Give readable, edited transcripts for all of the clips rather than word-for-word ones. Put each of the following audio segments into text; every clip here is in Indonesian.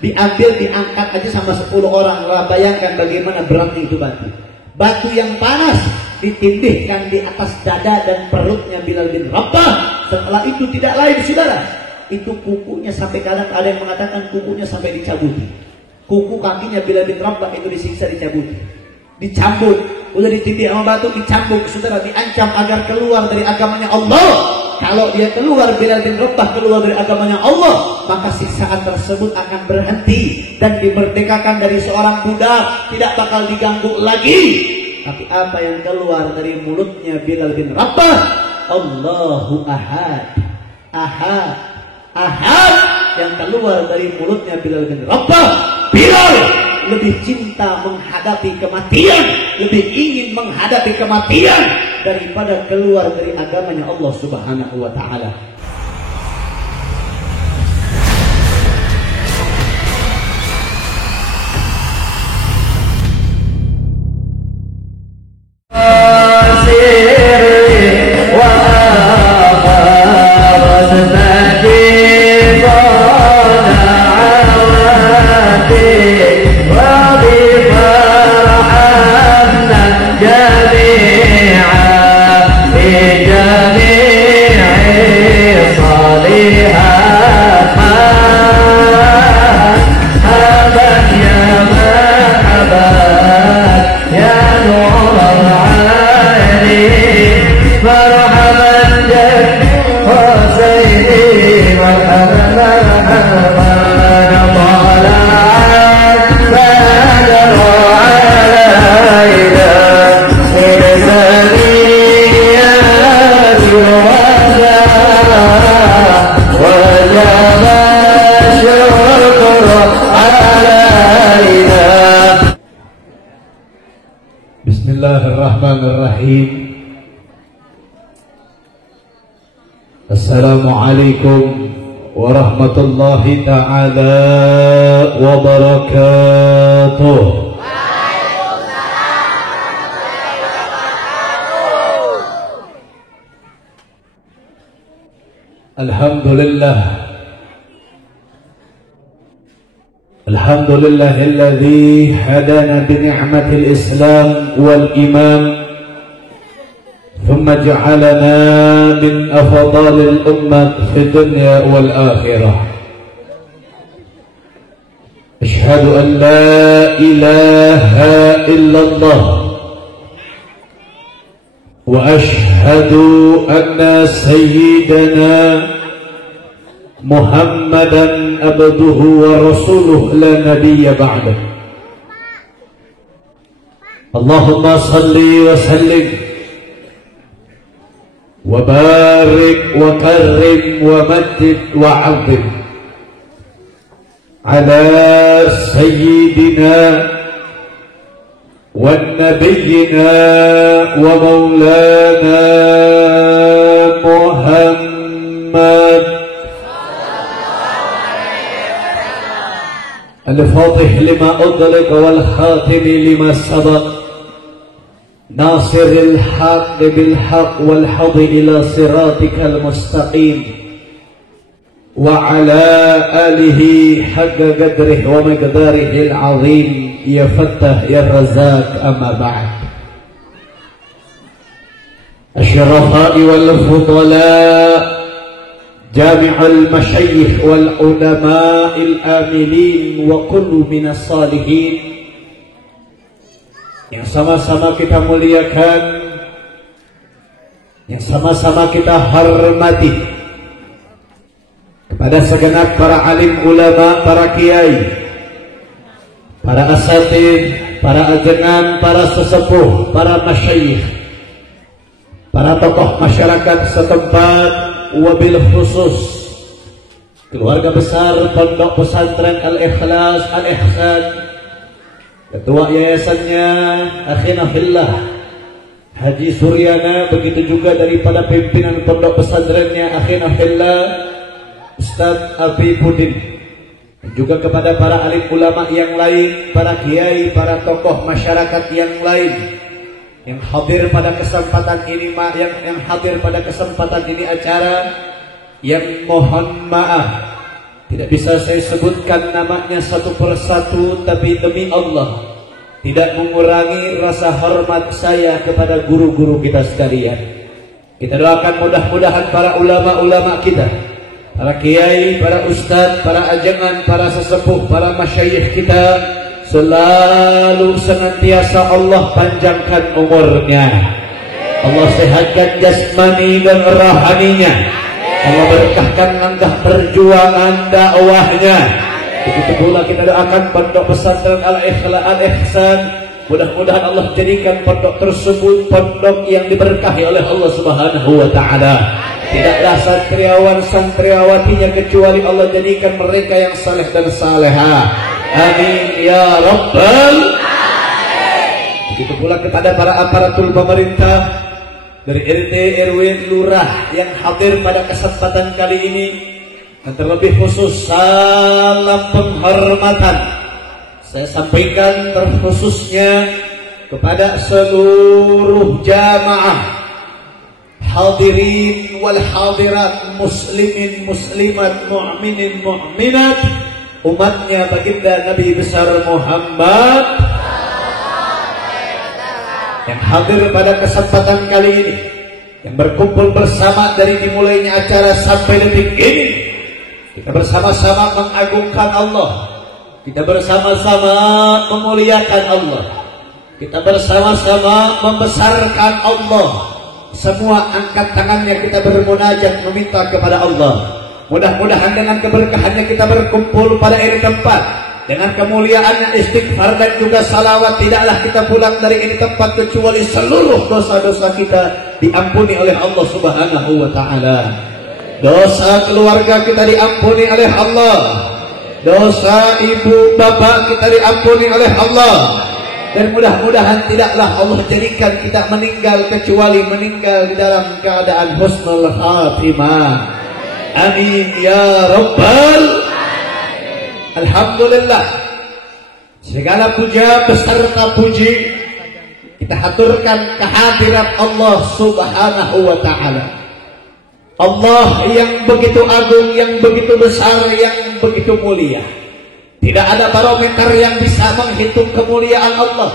Diambil, diangkat aja sama 10 orang. Bayangkan bagaimana beratnya itu batu. Batu yang panas ditindihkan di atas dada dan perutnya Bilal bin Rabah. Setelah itu tidak lain, saudara, itu kukunya sampai kadang ada yang mengatakan kukunya sampai dicabuti. Kuku kakinya Bilal bin Rabah itu disiksa, dicabuti, dicambuk. Udah ditindih sama batu, dicambuk, saudara, diancam agar keluar dari agamanya Allah. Kalau dia keluar, Bilal bin Rabah keluar dari agamanya Allah, maka siksaan tersebut akan berhenti dan dimerdekakan dari seorang budak, tidak bakal diganggu lagi. Tapi apa yang keluar dari mulutnya Bilal bin Rabah? Allahu ahad, ahad, ahad. Yang keluar dari mulutnya Bilal bin Rabah, Bilal lebih cinta menghadapi kematian, lebih ingin menghadapi kematian daripada keluar dari agamanya Allah Subhanahu wa ta'ala. Bismillahirrahmanirrahim. Assalamualaikum warahmatullahi ta'ala wabarakatuh. Alhamdulillah, alhamdulillahilladzi hadana bi ni'matil Islam wal iman, thumma ja'alana min afdalil ummah fid dunya wal akhirah. Ashhadu an la ilaha illallah wa ashhadu anna sayyidana Muhammadan abduhu wa rasuluh la nabiyya ba'dah. Allahumma salli wa sallim wa barik wa karrim wa maddid wa 'azzim ala sayyidina wa nabiyyina wa maulana Muhammad al-fatih lima udrik wal khatim lima sabaq nasiril haq bil haq wal hadi ila siratikal mustaqim wa ala alihi haqqa qadrihi wa miqdarihi al-azim. Ya Fattah ya Razzaq, amma ba'd. Asy-syarafa'i wal fudala, jami'ul masyayikh wal ulama'il amilin wa kullu minas salihin yang sama-sama kita muliakan, yang sama-sama kita hormati, kepada segenap para alim ulama, para kiai, para asatidz, para ajengan, para sesepuh, para masyayikh, para tokoh masyarakat setempat, wabil khusus keluarga besar Pondok Pesantren Al-Ikhlas Al-Ihsan, ketua yayasannya akhina fillah Haji Suryana, begitu juga daripada pimpinan pondok pesantrennya akhina fillah Ustaz Afifuddin, juga kepada para alim ulama yang lain, para kiai, para tokoh masyarakat yang lain yang hadir pada kesempatan ini, yang hadir pada kesempatan ini acara, yang mohon maaf Tidak bisa saya sebutkan namanya satu persatu, tapi demi Allah tidak mengurangi rasa hormat saya kepada guru-guru kita sekalian. Kita doakan mudah-mudahan para ulama-ulama kita, para kiai, para ustadz, para ajangan, para sesepuh, para masyayikh kita selalu senantiasa Allah panjangkan umurnya, Allah sehatkan jasmani dan rohaninya, Allah berkahkan langkah perjuangan dakwahnya. Begitu pula kita doakan pondok pesantren Al-Ihsan, mudah-mudahan Allah jadikan pondok tersebut pondok yang diberkahi oleh Allah Subhanahu wa taala. Tidaklah santriawan santriawatinya kecuali Allah jadikan mereka yang saleh dan saleha. Amin ya rabbal alamin. Begitu pula kepada para aparatur pemerintah dari RT, RW, lurah yang hadir pada kesempatan kali ini, dan terlebih khusus salam penghormatan saya sampaikan terkhususnya kepada seluruh jamaah hadirin wal hadirat, muslimin muslimat, mu'minin mu'minat, umatnya baginda Nabi besar Muhammad yang hadir pada kesempatan kali ini, yang berkumpul bersama dari dimulainya acara sampai detik ini. Kita bersama-sama mengagungkan Allah, kita bersama-sama memuliakan Allah, kita bersama-sama membesarkan Allah. Semua angkat tangannya kita bermunajat meminta kepada Allah. Mudah-mudahan dengan keberkahannya kita berkumpul pada ini tempat, dengan kemuliaannya istighfar dan juga salawat, tidaklah kita pulang dari ini tempat kecuali seluruh dosa-dosa kita diampuni oleh Allah Subhanahu wa taala. Dosa keluarga kita diampuni oleh Allah, dosa ibu bapak kita diampuni oleh Allah, dan mudah-mudahan tidaklah Allah jadikan kita meninggal kecuali meninggal di dalam keadaan husnul khatimah. Amin ya rabbal alamin. Alhamdulillah, segala puja beserta puji kita haturkan kehadirat Allah Subhanahu wa ta'ala. Allah yang begitu agung, yang begitu besar, yang begitu mulia. Tidak ada barometer yang bisa menghitung kemuliaan Allah,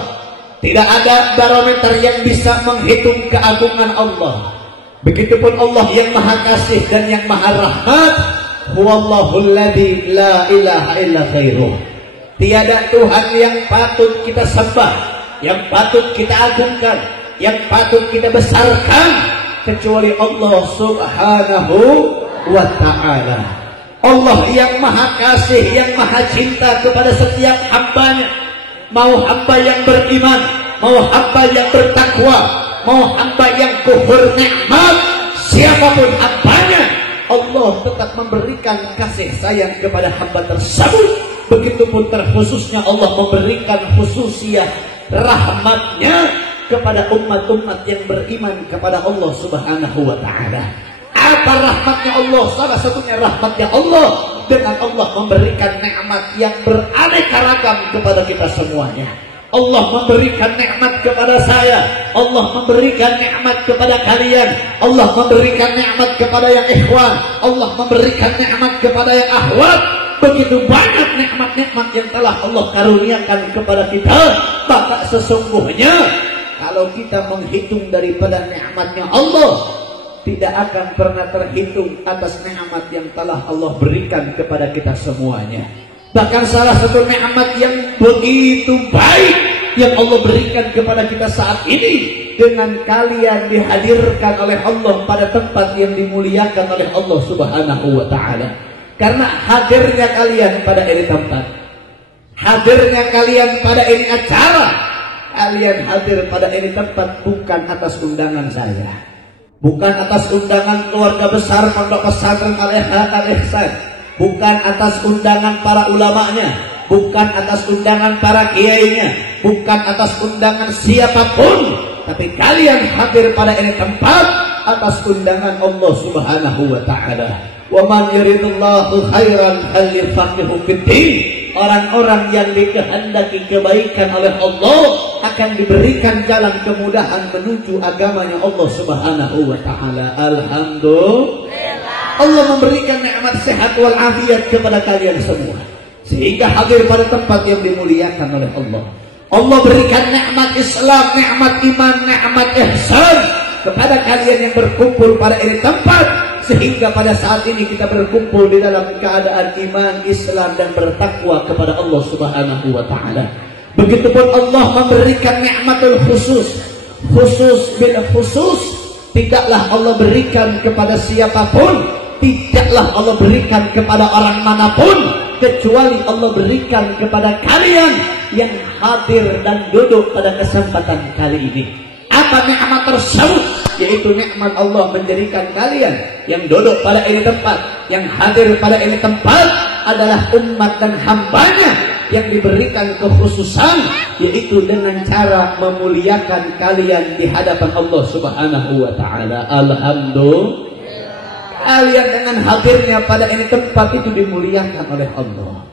tidak ada barometer yang bisa menghitung keagungan Allah. Begitupun Allah yang maha kasih dan yang maha rahmat. Huwallahul ladzi la ilaha illa khairuh. Tiada Tuhan yang patut kita sembah, yang patut kita agungkan, yang patut kita besarkan kecuali Allah Subhanahu wa ta'ala. Allah yang maha kasih, yang maha cinta kepada setiap hambanya. Mau hamba yang beriman, mau hamba yang bertakwa, mau hamba yang kufur nikmat, siapapun hambanya, Allah tetap memberikan kasih sayang kepada hamba tersebut. Begitupun terkhususnya Allah memberikan khususiyah rahmatnya kepada umat-umat yang beriman kepada Allah Subhanahu wa ta'ala. Apa rahmatnya Allah? Salah satunya rahmatnya Allah dengan Allah memberikan nikmat yang beraneka ragam kepada kita semuanya. Allah memberikan nikmat kepada saya, Allah memberikan nikmat kepada kalian, Allah memberikan nikmat kepada yang ikhwan, Allah memberikan nikmat kepada yang akhwat. Begitu banyak nikmat-nikmat yang telah Allah karuniakan kepada kita. Maka sesungguhnya kalau kita menghitung daripada nikmatnya Allah, tidak akan pernah terhitung atas nikmat yang telah Allah berikan kepada kita semuanya. Bahkan salah satu nikmat yang begitu baik yang Allah berikan kepada kita saat ini, dengan kalian dihadirkan oleh Allah pada tempat yang dimuliakan oleh Allah Subhanahu wa ta'ala. Karena hadirnya kalian pada ini tempat, hadirnya kalian pada ini acara, kalian hadir pada ini tempat bukan atas undangan saya, bukan atas undangan keluarga besar Pondok Pesantren Al-Ihsan, bukan atas undangan para ulamanya, bukan atas undangan para kiainya, bukan atas undangan siapapun, tapi kalian hadir pada ini tempat atas undangan Allah Subhanahu wa ta'ala. Wa man yuridullahu khairan falyufaqihu fid-din. Orang-orang yang dikehendaki kebaikan oleh Allah akan diberikan jalan kemudahan menuju agamanya Allah Subhanahu wa ta'ala. Alhamdulillah. Allah memberikan nikmat sehat wal afiat kepada kalian semua, sehingga hadir pada tempat yang dimuliakan oleh Allah. Allah berikan nikmat Islam, nikmat iman, nikmat ihsan kepada kalian yang berkumpul pada ini tempat, sehingga pada saat ini kita berkumpul di dalam keadaan iman, Islam dan bertakwa kepada Allah Subhanahu wa taala. Begitupun Allah memberikan nikmatul khusus, khusus bil khusus. Tidaklah Allah berikan kepada siapapun, tidaklah Allah berikan kepada orang manapun, kecuali Allah berikan kepada kalian yang hadir dan duduk pada kesempatan kali ini. Apa nikmat tersebut? Yaitu nikmat Allah menjadikan kalian yang duduk pada ini tempat, yang hadir pada ini tempat adalah umat dan hambanya yang diberikan kekhususan, yaitu dengan cara memuliakan kalian di hadapan Allah Subhanahu wa taala. Alhamdulillah, kalian dengan hadirnya pada ini tempat itu dimuliakan oleh Allah.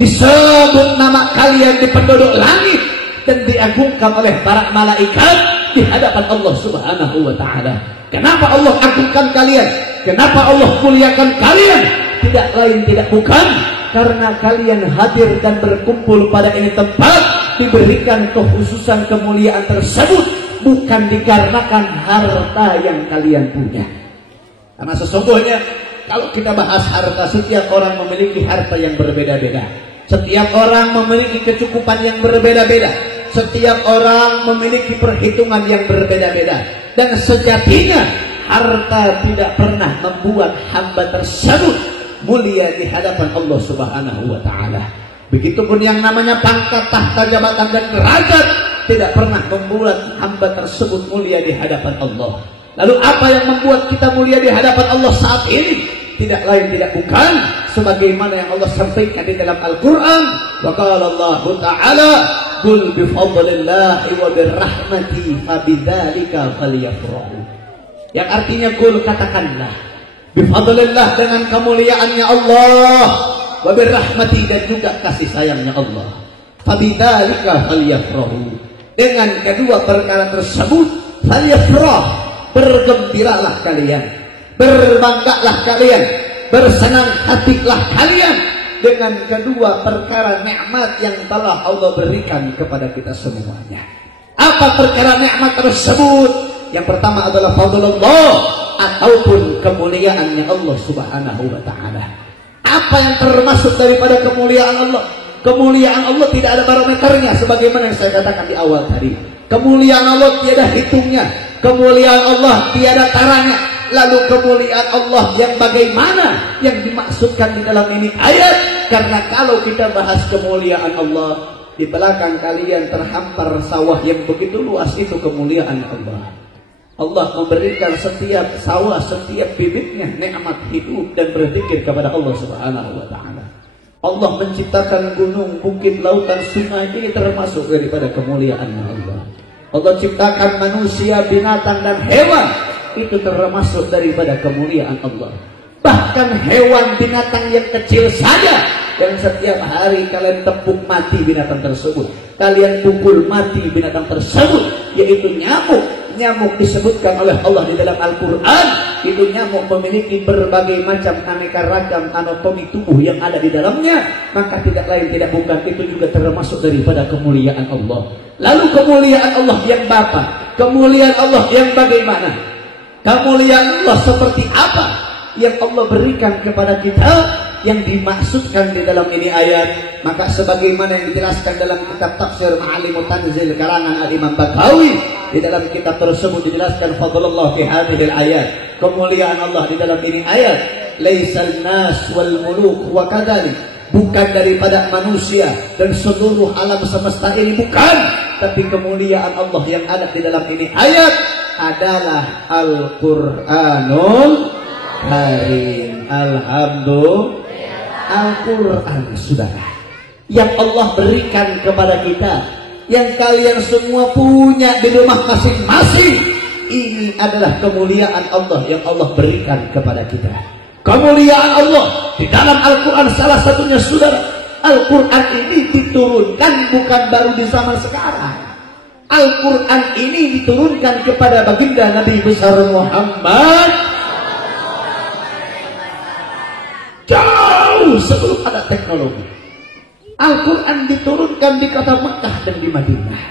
Disebut nama kalian di penduduk langit dan diagungkan oleh para malaikat di hadapan Allah Subhanahu wa taala. Kenapa Allah agungkan kalian? Kenapa Allah muliakan kalian? Tidak lain tidak bukan karena kalian hadir dan berkumpul pada ini tempat, diberikan kekhususan kemuliaan tersebut bukan dikarenakan harta yang kalian punya. Karena sesungguhnya kalau kita bahas harta, setiap orang memiliki harta yang berbeda-beda. Setiap orang memiliki kecukupan yang berbeda-beda. Setiap orang memiliki perhitungan yang berbeda-beda. Dan sejatinya harta tidak pernah membuat hamba tersebut mulia di hadapan Allah Subhanahu wa taala. Begitupun yang namanya pangkat, tahta, jabatan dan derajat tidak pernah membuat hamba tersebut mulia di hadapan Allah. Lalu apa yang membuat kita mulia di hadapan Allah saat ini? Tidak lain tidak bukan sebagaimana yang Allah sampaikan di dalam Al-Qur'an, wa qala Allah Ta'ala, qul bi fadlillahi wa bi rahmatihi fabidzalika falyafrahu. Yang artinya qul, katakanlah, bi fadlillah, dengan kemuliaannya Allah, wa bi rahmatihi, dan juga kasih sayangnya Allah, fabidzalika falyafrahu, dengan kedua perkara tersebut falyafrah, bergembiralah kalian, berbanggalah kalian, bersenang hatilah kalian dengan kedua perkara nikmat yang telah Allah berikan kepada kita semuanya. Apa perkara nikmat tersebut? Yang pertama adalah fadlullah, ataupun kemuliaannya Allah Subhanahu wa taala. Apa yang termasuk daripada kemuliaan Allah? Kemuliaan Allah tidak ada barometernya, sebagaimana yang saya katakan di awal tadi. Kemuliaan Allah tiada hitungnya, kemuliaan Allah tiada taranya. Lalu kemuliaan Allah yang bagaimana yang dimaksudkan di dalam ini ayat? Karena kalau kita bahas kemuliaan Allah, di belakang kalian terhampar sawah yang begitu luas, itu kemuliaan Allah. Allah memberikan setiap sawah, setiap bibitnya nikmat hidup dan berzikir kepada Allah Subhanahu wa taala. Allah menciptakan gunung, bukit, lautan, sungai, ini termasuk daripada kemuliaan Allah. Allah ciptakan manusia, binatang dan hewan, itu termasuk daripada kemuliaan Allah. Bahkan hewan binatang yang kecil saja, yang setiap hari kalian tepuk mati binatang tersebut, kalian pukul mati binatang tersebut, yaitu nyamuk. Nyamuk disebutkan oleh Allah di dalam Al-Quran, itu nyamuk memiliki berbagai macam aneka ragam anatomi tubuh yang ada di dalamnya. Maka tidak lain tidak bukan itu juga termasuk daripada kemuliaan Allah. Lalu kemuliaan Allah yang Bapa, kemuliaan Allah yang bagaimana? Kemuliaan Allah seperti apa yang Allah berikan kepada kita, yang dimaksudkan di dalam ini ayat? Maka sebagaimana yang dijelaskan dalam kitab Tafsir Ma'alimut Tanzil karangan Al-Imam Bagawi, di dalam kitab tersebut dijelaskan fadlullah fi hadhil ayat, kemuliaan Allah di dalam ini ayat, laisal nas wal muluk wa kadzalik, bukan daripada manusia dan seluruh alam semesta ini, bukan, tapi kemuliaan Allah yang ada di dalam ini ayat adalah Al-Qur'anul Karim. Alhamdulillah, Al-Quran, saudara, yang Allah berikan kepada kita, yang kalian semua punya di rumah masing-masing. Ini adalah kemuliaan Allah yang Allah berikan kepada kita. Kemuliaan Allah di dalam Al-Quran salah satunya, saudara, Al-Quran ini diturunkan bukan baru di zaman sekarang. Al-Quran ini diturunkan kepada baginda Nabi besar Muhammad Al-Quran diturunkan di kota Mekah dan di Madinah,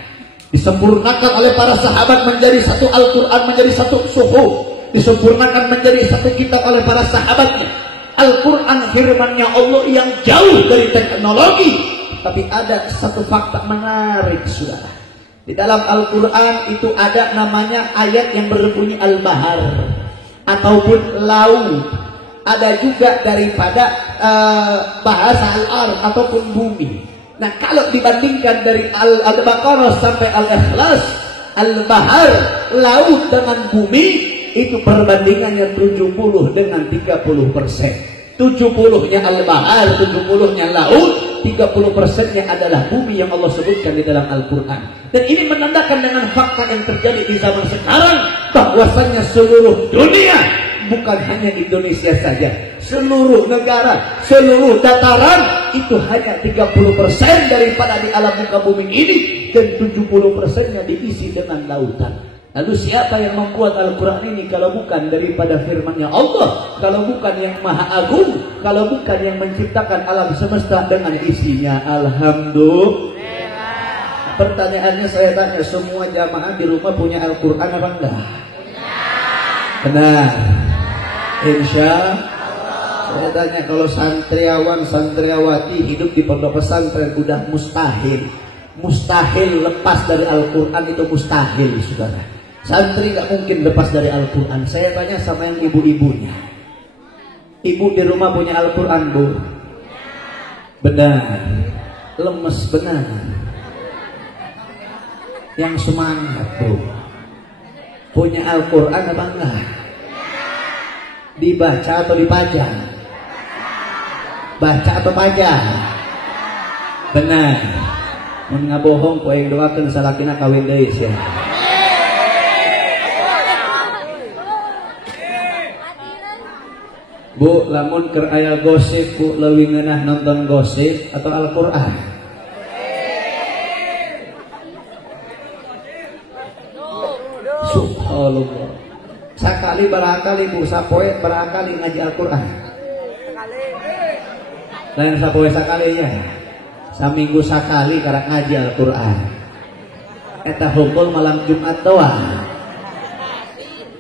disempurnakan oleh para sahabat menjadi satu Al-Quran, menjadi satu suhuf, disempurnakan menjadi satu kitab oleh para sahabatnya. Al-Quran firman-Nya Allah yang jauh dari teknologi. Tapi ada satu fakta menarik, saudara. Di dalam Al-Quran itu ada namanya ayat yang berbunyi Al-Bahar ataupun laut. Ada juga daripada bahasa Al-Ard ataupun bumi. Nah, kalau dibandingkan dari Al-Baqarah sampai Al-Ikhlas, Al-Bahar, laut dengan bumi, itu perbandingannya 70 dengan 30%. 70-nya Al-Bahar, 70-nya laut, 30%-nya adalah bumi yang Allah sebutkan di dalam Al-Quran. Dan ini menandakan dengan fakta yang terjadi di zaman sekarang, bahwasanya seluruh dunia, bukan hanya Indonesia saja, seluruh negara, seluruh dataran, itu hanya 30% daripada di alam muka bumi ini, dan 70%-nya diisi dengan lautan. Lalu siapa yang membuat Al-Quran ini kalau bukan daripada firman-Nya Allah, kalau bukan yang Maha Agung, kalau bukan yang menciptakan alam semesta dengan isinya? Alhamdulillah. Pertanyaannya saya tanya, semua jamaah di rumah punya Al-Quran apa enggak? Benar. Insya Allah. Saya tanya, kalau santriawan, santriawati hidup di pondok pesantren udah mustahil. Mustahil lepas dari Al-Quran, itu mustahil, saudara. Santri gak mungkin lepas dari Al-Quran. Saya tanya sama yang ibu-ibunya. Ibu di rumah punya Al-Quran, Bu? Benar. Lemes benar. Yang semangat, Bu? Punya Al-Quran apa enggak? Dibaca atau dipajang? Baca atau pajang? Benar. Mun ngabohong kowe yang doakeun salakina kawin deui sia. Bu, lamun keur aya gosip, Bu leuwih ngeunah nonton gosip atau Al-Qur'an? Subhanallah. Sakali barakali Bu, sapoe barakali ngaji Al-Qur'an. Lain sapoe sakali nya. Saminggu sakali karek ngaji Al-Qur'an. Eta hukum malam Jumat doang.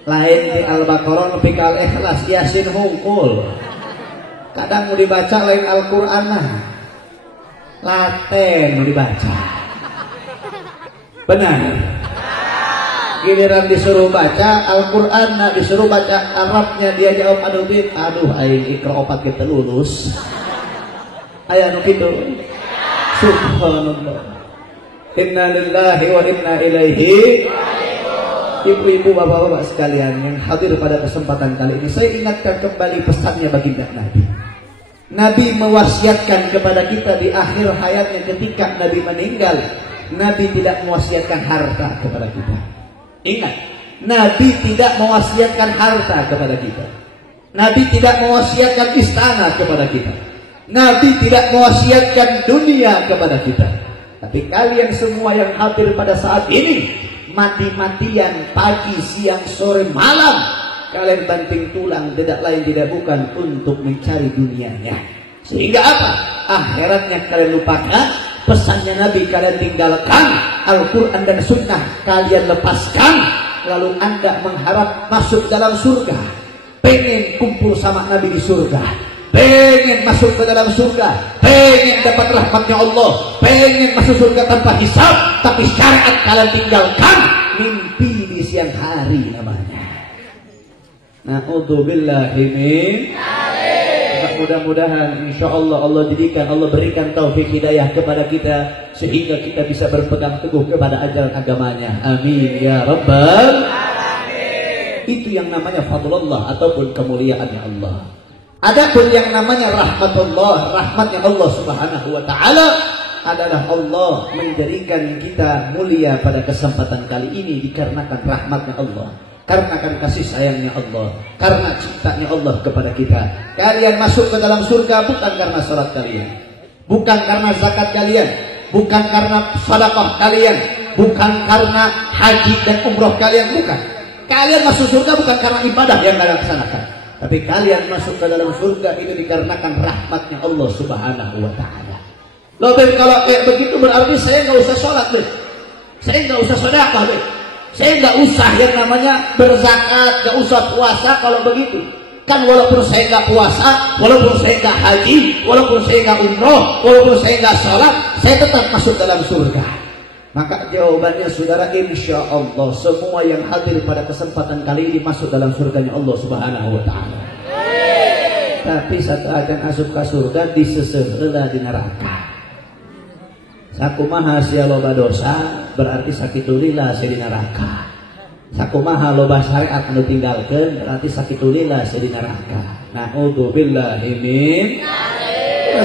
Lain di Al-Baqarah nepi ka Al-Ikhlas, Yasin hungkul. Kadang mau dibaca lain Al-Qur'an nah. Laten mau dibaca. Benar. Giliran disuruh baca Al-Qur'an, nah disuruh baca Arabnya, dia jawab aduh aing ikra opat kita lulus. Aya nu kitu. Subhanallah. Inna lillahi wa inna ilaihi. Ibu-ibu, bapak-bapak sekalian yang hadir pada kesempatan kali ini, saya ingatkan kembali pesannya baginda Nabi. Nabi mewasiatkan kepada kita di akhir hayatnya ketika Nabi meninggal. Nabi tidak mewasiatkan harta kepada kita. Ingat, Nabi tidak mewasiatkan harta kepada kita. Nabi tidak mewasiatkan istana kepada kita. Nabi tidak mewasiatkan dunia kepada kita. Tapi kalian semua yang hadir pada saat ini, mati-matian pagi, siang, sore, malam, kalian banting tulang tidak lain tidak bukan untuk mencari dunianya. Sehingga apa? Akhiratnya kalian lupakan, pesannya Nabi kalian tinggalkan, Al-Quran dan Sunnah kalian lepaskan, lalu Anda mengharap masuk dalam surga, pengen kumpul sama Nabi di surga, pengen masuk ke dalam surga, pengen dapat rahmatnya Allah, pengen masuk surga tanpa hisab, tapi syariat kalian tinggalkan, mimpi di siang hari namanya. Na'udzubillahi min. Mudah-mudahan insyaallah Allah jadikan, Allah berikan taufik hidayah kepada kita sehingga kita bisa berpegang teguh kepada ajaran agamanya. Amin ya rabbal alamin. Itu yang namanya fadlullah ataupun kemuliaannya Allah. Adapun yang namanya rahmatullah, rahmatnya Allah Subhanahu wa taala adalah Allah menjadikan kita mulia pada kesempatan kali ini dikarenakan rahmatnya Allah, karenakan kasih sayangnya Allah, karena ciptanya Allah kepada kita. Kalian masuk ke dalam surga bukan karena salat kalian, bukan karena zakat kalian, bukan karena sedekah kalian, bukan karena haji dan umroh kalian, bukan. Kalian masuk surga bukan karena ibadah yang kalian laksanakan, tapi kalian masuk ke dalam surga itu dikarenakan rahmatnya Allah Subhanahu wa taala. Loh Beb, kalau kayak begitu berarti saya nggak usah sholat Beb, saya nggak usah sedekah Beb, saya nggak usah yang namanya berzakat, nggak usah puasa kalau begitu. Kan walaupun saya nggak puasa, walaupun saya nggak haji, walaupun saya nggak umroh, walaupun saya nggak sholat, saya tetap masuk dalam surga. Maka jawabannya saudara, insya Allah semua yang hadir pada kesempatan kali ini masuk dalam surganya Allah Subhanahu Wa Taala. Tapi satu akan asup ke surga disesehela di neraka. Sakumaha sia loba dosa berarti sakitulillah sia di neraka. Sakumaha loba syariat anu tinggalkeun berarti sakitulillah sia di neraka. Na'udzubillahi min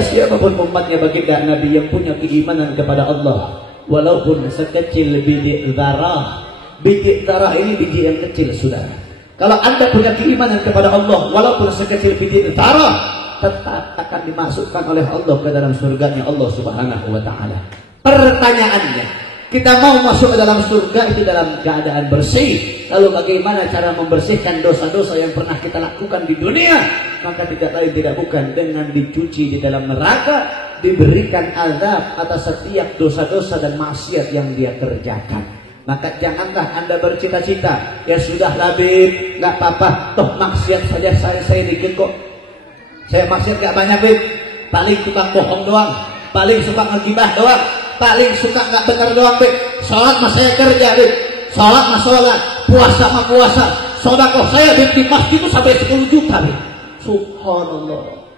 siapapun umatnya baginda Nabi yang punya keimanan kepada Allah, walaupun sekecil biji dzarah. Biji dzarah ini biji yang kecil saudara. Kalau Anda punya keimanan kepada Allah walaupun sekecil biji dzarah, tetap akan dimasukkan oleh Allah ke dalam surganya Allah Subhanahu Wa Taala. Pertanyaannya, kita mau masuk ke dalam surga itu dalam keadaan bersih. Lalu bagaimana cara membersihkan dosa-dosa yang pernah kita lakukan di dunia? Maka tidak lain tidak bukan dengan dicuci di dalam neraka, diberikan azab atas setiap dosa-dosa dan maksiat yang dia kerjakan. Maka janganlah Anda bercita-cita, ya sudah Bib, nggak apa-apa, toh maksiat saja saya dikit kok. Saya maksiat nggak banyak Bib, paling tukang bohong doang, paling suka ngegibah doang, paling suka nggak benar doang Bib. Sholat mah saya kerja Bib, sholat mah sholat, puasa mah puasa, sedekah saya Bib di masjid itu sampai 10 juta Bib. Subhanallah.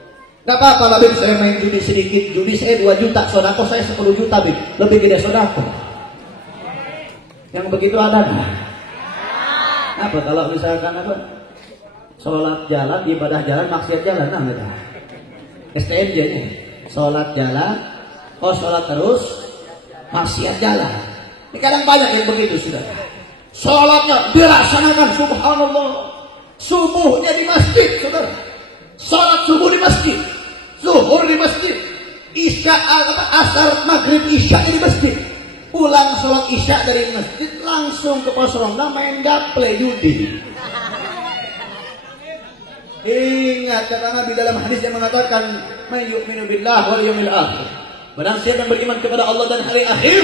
Gak apa-apa Bib, saya main judi sedikit, judi saya 2 juta, sedekah saya 10 juta Bib, lebih gede sedekah. Yang begitu ada nggak? Apa kalau misalkan apa? Sholat jalan, ibadah jalan, maksiat jalan, nah gitu. STMJ nya, sholat jalan, sholat terus, maksiat jalan. Ini kadang banyak yang begitu sudah. Sholatnya dilaksanakan, subhanallah, subuhnya di masjid, saudara. Sholat subuh di masjid, zuhur di masjid, isya, asar, maghrib, isya di masjid. Pulang sholat isya dari masjid langsung ke pos ronda main gaple judi. Ingat kata Nabi dalam hadis yang mengatakan, "May yu'minu billah wal yawmil akhir." Barang siapa yang beriman kepada Allah dan hari akhir,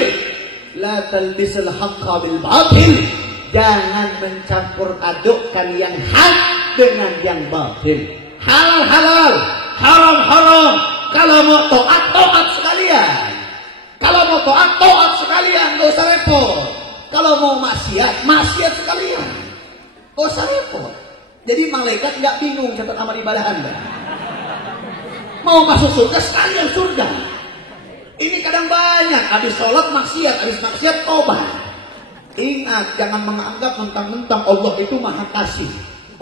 la talbisul haqqa bil batil. Jangan mencampur adukkan yang hak dengan yang batil. Halal halal, haram haram. Kalau mau taat sekalian. Kalau mau taat sekalian, gak usah repot. Kalau mau maksiat sekalian, gak usah repot. Jadi malaikat gak bingung catat amal ibadah Anda. Mau masuk surga sekalian surga. Ini kadang banyak, habis sholat maksiat, habis maksiat tobat. Ingat, jangan menganggap mentang-mentang Allah itu maha kasih,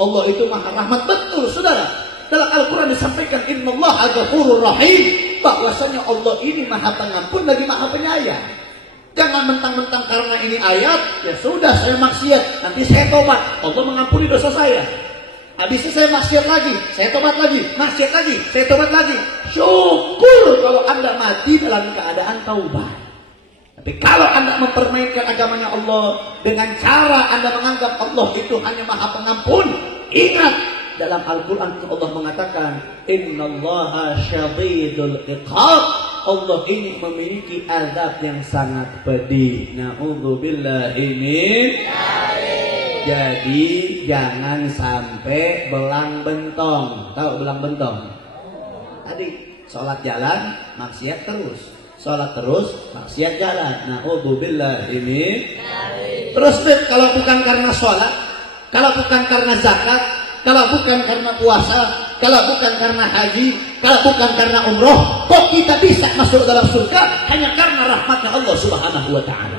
Allah itu maha rahmat. Betul saudara, dalam Al-Quran disampaikan innallaha ghafurur rahim, bahwasanya Allah ini maha pengampun lagi maha penyayang. Jangan mentang-mentang karena ini ayat, ya sudah saya maksiat, nanti saya tobat, Allah mengampuni dosa saya. Habis itu saya maksiat lagi, saya tobat lagi, maksiat lagi, saya tobat lagi. Syukur kalau Anda mati dalam keadaan taubat. Tapi kalau Anda mempermainkan agamanya Allah dengan cara Anda menganggap Allah itu hanya maha pengampun, ingat, dalam Al-Quran Allah mengatakan innallaha syadidul iqab, Allah ini memiliki azab yang sangat pedih. Na'udzubillahi min. Jadi jangan sampai belang bentong. Tahu belang bentong? Tadi sholat jalan, maksiat terus. Sholat terus, maksiat jalan. Na'udzubillahi min. Terus kalau bukan karena sholat, kalau bukan karena zakat, kalau bukan karena puasa, kalau bukan karena haji, kalau bukan karena umroh, kok kita bisa masuk dalam surga hanya karena rahmatnya Allah Subhanahu Wa Taala?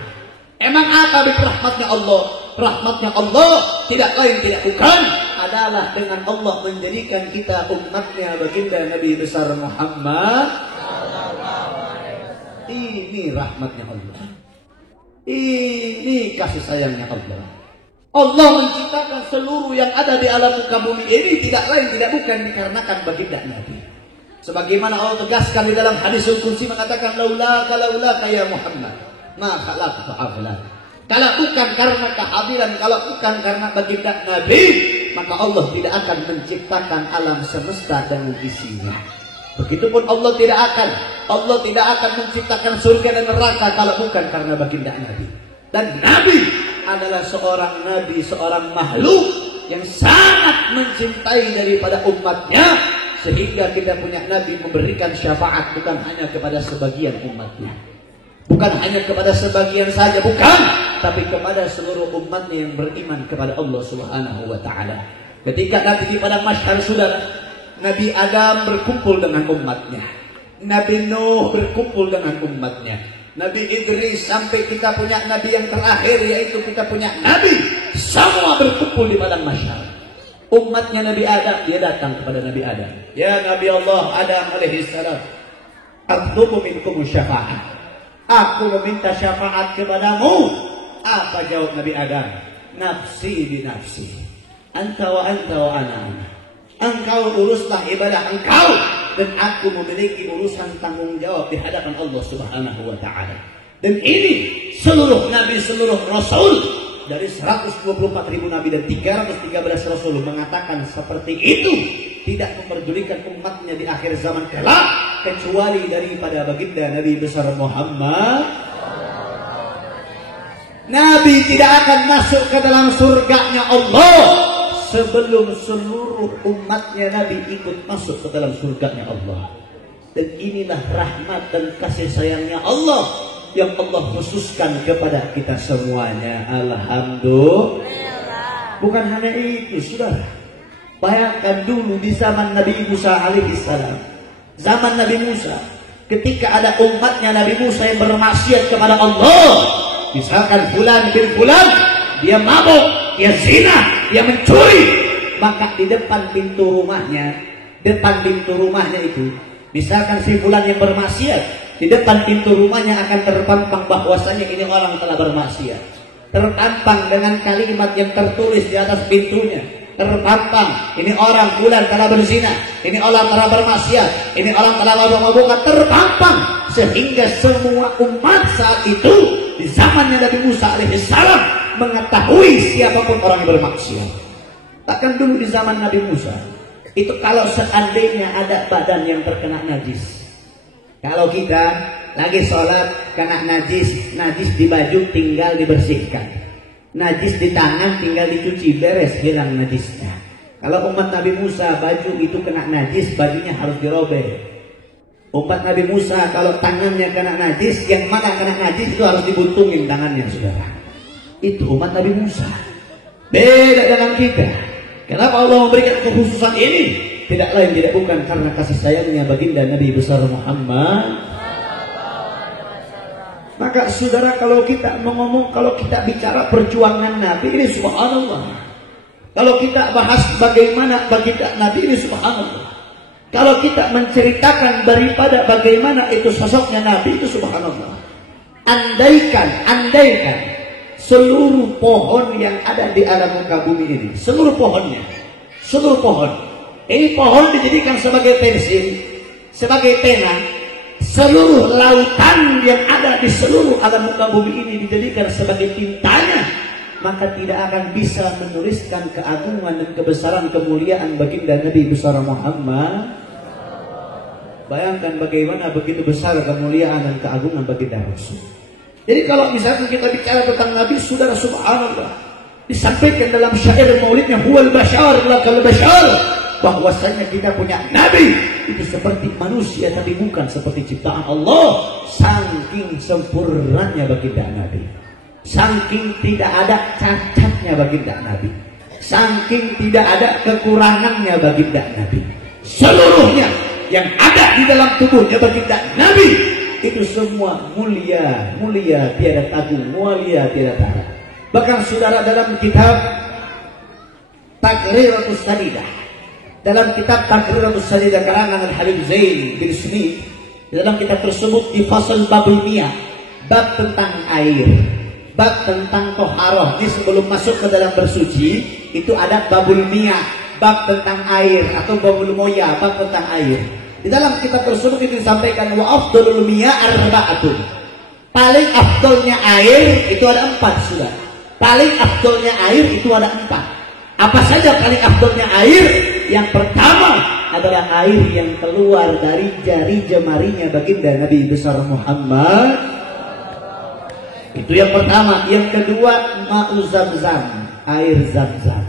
Emang apa rahmatnya Allah? Rahmatnya Allah tidak lain tidak bukan adalah dengan Allah menjadikan kita umatnya baginda Nabi besar Muhammad. Ini rahmatnya Allah. Ini kasih sayangnya Allah. Allah menciptakan seluruh yang ada di alam muka bumi ini tidak lain tidak bukan dikarenakan baginda Nabi. Sebagaimana Allah tegaskan di dalam hadis Qudsi mengatakan laula ya Muhammad ma khalaqtu aflan. Kalau bukan karena kehadiran, kalau bukan karena baginda Nabi, maka Allah tidak akan menciptakan alam semesta dengan isinya. Begitupun Allah tidak akan menciptakan surga dan neraka kalau bukan karena baginda Nabi. Dan Nabi adalah seorang nabi, seorang makhluk yang sangat mencintai daripada umatnya, sehingga kita punya Nabi memberikan syafaat bukan hanya kepada sebagian umatnya, bukan hanya kepada sebagian saja, bukan, tapi kepada seluruh umatnya yang beriman kepada Allah Subhanahu wa taala. Ketika nanti di padang mahsyar, saudara, Nabi Adam berkumpul dengan umatnya, Nabi Nuh berkumpul dengan umatnya, Nabi Idris, sampai kita punya Nabi yang terakhir, yaitu kita punya Nabi, semua berkumpul di padang mahsyar. Umatnya Nabi Adam, dia datang kepada Nabi Adam. Ya Nabi Allah Adam alaihi salam, atlubu minkum syafa'ah, aku meminta syafaat kepadamu. Apa jawab Nabi Adam? Nafsi binafsi, anta wa ana. Engkau uruslah ibadah engkau, dan aku memiliki urusan tanggung jawab di hadapan Allah Subhanahu wa taala. Dan ini seluruh nabi, seluruh rasul dari 124.000 nabi dan 313 rasul mengatakan seperti itu, tidak memperdulikan umatnya di akhir zaman kelak, kecuali daripada baginda Nabi besar Muhammad. Nabi tidak akan masuk ke dalam surganya Allah sebelum seluruh umatnya Nabi ikut masuk ke dalam surganya Allah. Dan inilah rahmat dan kasih sayangnya Allah yang Allah khususkan kepada kita semuanya. Alhamdulillah. Bukan hanya itu, saudara. Bayangkan dulu di zaman Nabi Musa alaihissalam, zaman Nabi Musa, ketika ada umatnya Nabi Musa yang bermaksiat kepada Allah, misalkan fulan bin fulan, dia mabuk, dia zina, dia mencuri, maka di depan pintu rumahnya itu, misalkan si fulan yang bermaksiat, di depan pintu rumahnya akan terpampang bahwasanya ini orang telah bermaksiat. Terpampang dengan kalimat yang tertulis di atas pintunya. Terpampang, ini orang fulan telah berzina, ini orang telah bermaksiat, ini orang telah mabuk-mabukan, terpampang. Sehingga semua umat saat itu di zamannya Nabi Musa alaihissalam mengetahui siapapun orang yang bermaksiat. Bahkan dulu di zaman Nabi Musa itu, kalau seandainya ada badan yang terkena najis, kalau kita lagi sholat kena najis di baju tinggal dibersihkan, najis di tangan tinggal dicuci, beres, hilang najisnya. Kalau umat Nabi Musa baju itu kena najis, bajunya harus dirobek. Umat Nabi Musa kalau tangannya kena najis, yang mana kena najis itu harus dibuntungin tangannya, saudara. Itu umat Nabi Musa. Beda dengan kita. Kenapa Allah memberikan kekhususan ini? Tidak lain tidak bukan karena kasih sayangnya baginda Nabi besar Muhammad. Maka saudara, kalau kita bicara perjuangan Nabi ini, subhanallah. Kalau kita bahas bagaimana baginda Nabi ini, subhanallah. Kalau kita menceritakan daripada bagaimana itu sosoknya Nabi itu, subhanallah. Andaikan seluruh pohon yang ada di alam muka bumi ini, seluruh pohon, ini pohon dijadikan sebagai pensil, sebagai pena, seluruh lautan yang ada di seluruh alam muka bumi ini dijadikan sebagai tintanya, maka tidak akan bisa menuliskan keagungan dan kebesaran kemuliaan baginda Nabi besar Muhammad. Bayangkan bagaimana begitu besar kemuliaan dan keagungan baginda Rasul. Jadi kalau misalnya kita bicara tentang Nabi, saudara, subhanallah, disampaikan dalam syair maulidnya, huwal bashar lakal bashar, bahwasanya kita punya Nabi itu seperti manusia tapi bukan seperti ciptaan Allah. Saking sempurnanya baginda Nabi, saking tidak ada cacatnya baginda Nabi, saking tidak ada kekurangannya baginda Nabi, seluruhnya yang ada di dalam tubuhnya baginda Nabi itu semua mulia tiada tanggung, mulia tiada tara. Bahkan saudara, dalam kitab Taqriratus Sadidah, karangan Al-Habib Zain bin Smith, dalam kitab tersebut di fasal babul miyah, bab tentang air, bab tentang toharoh. Ini sebelum masuk ke dalam bersuci itu ada babul miyah, bab tentang air, atau babul moya, bab tentang air. Di dalam kitab tersebut itu disampaikan, wa afdalul miyah arba'atun. Paling afdalnya air itu ada 4, sudah. Paling afdalnya air itu ada 4. Apa saja paling afdalnya air? Yang pertama adalah air yang keluar dari jari jemarinya baginda Nabi besar Muhammad. Itu yang pertama. Yang kedua, ma'u Zamzam, air Zamzam.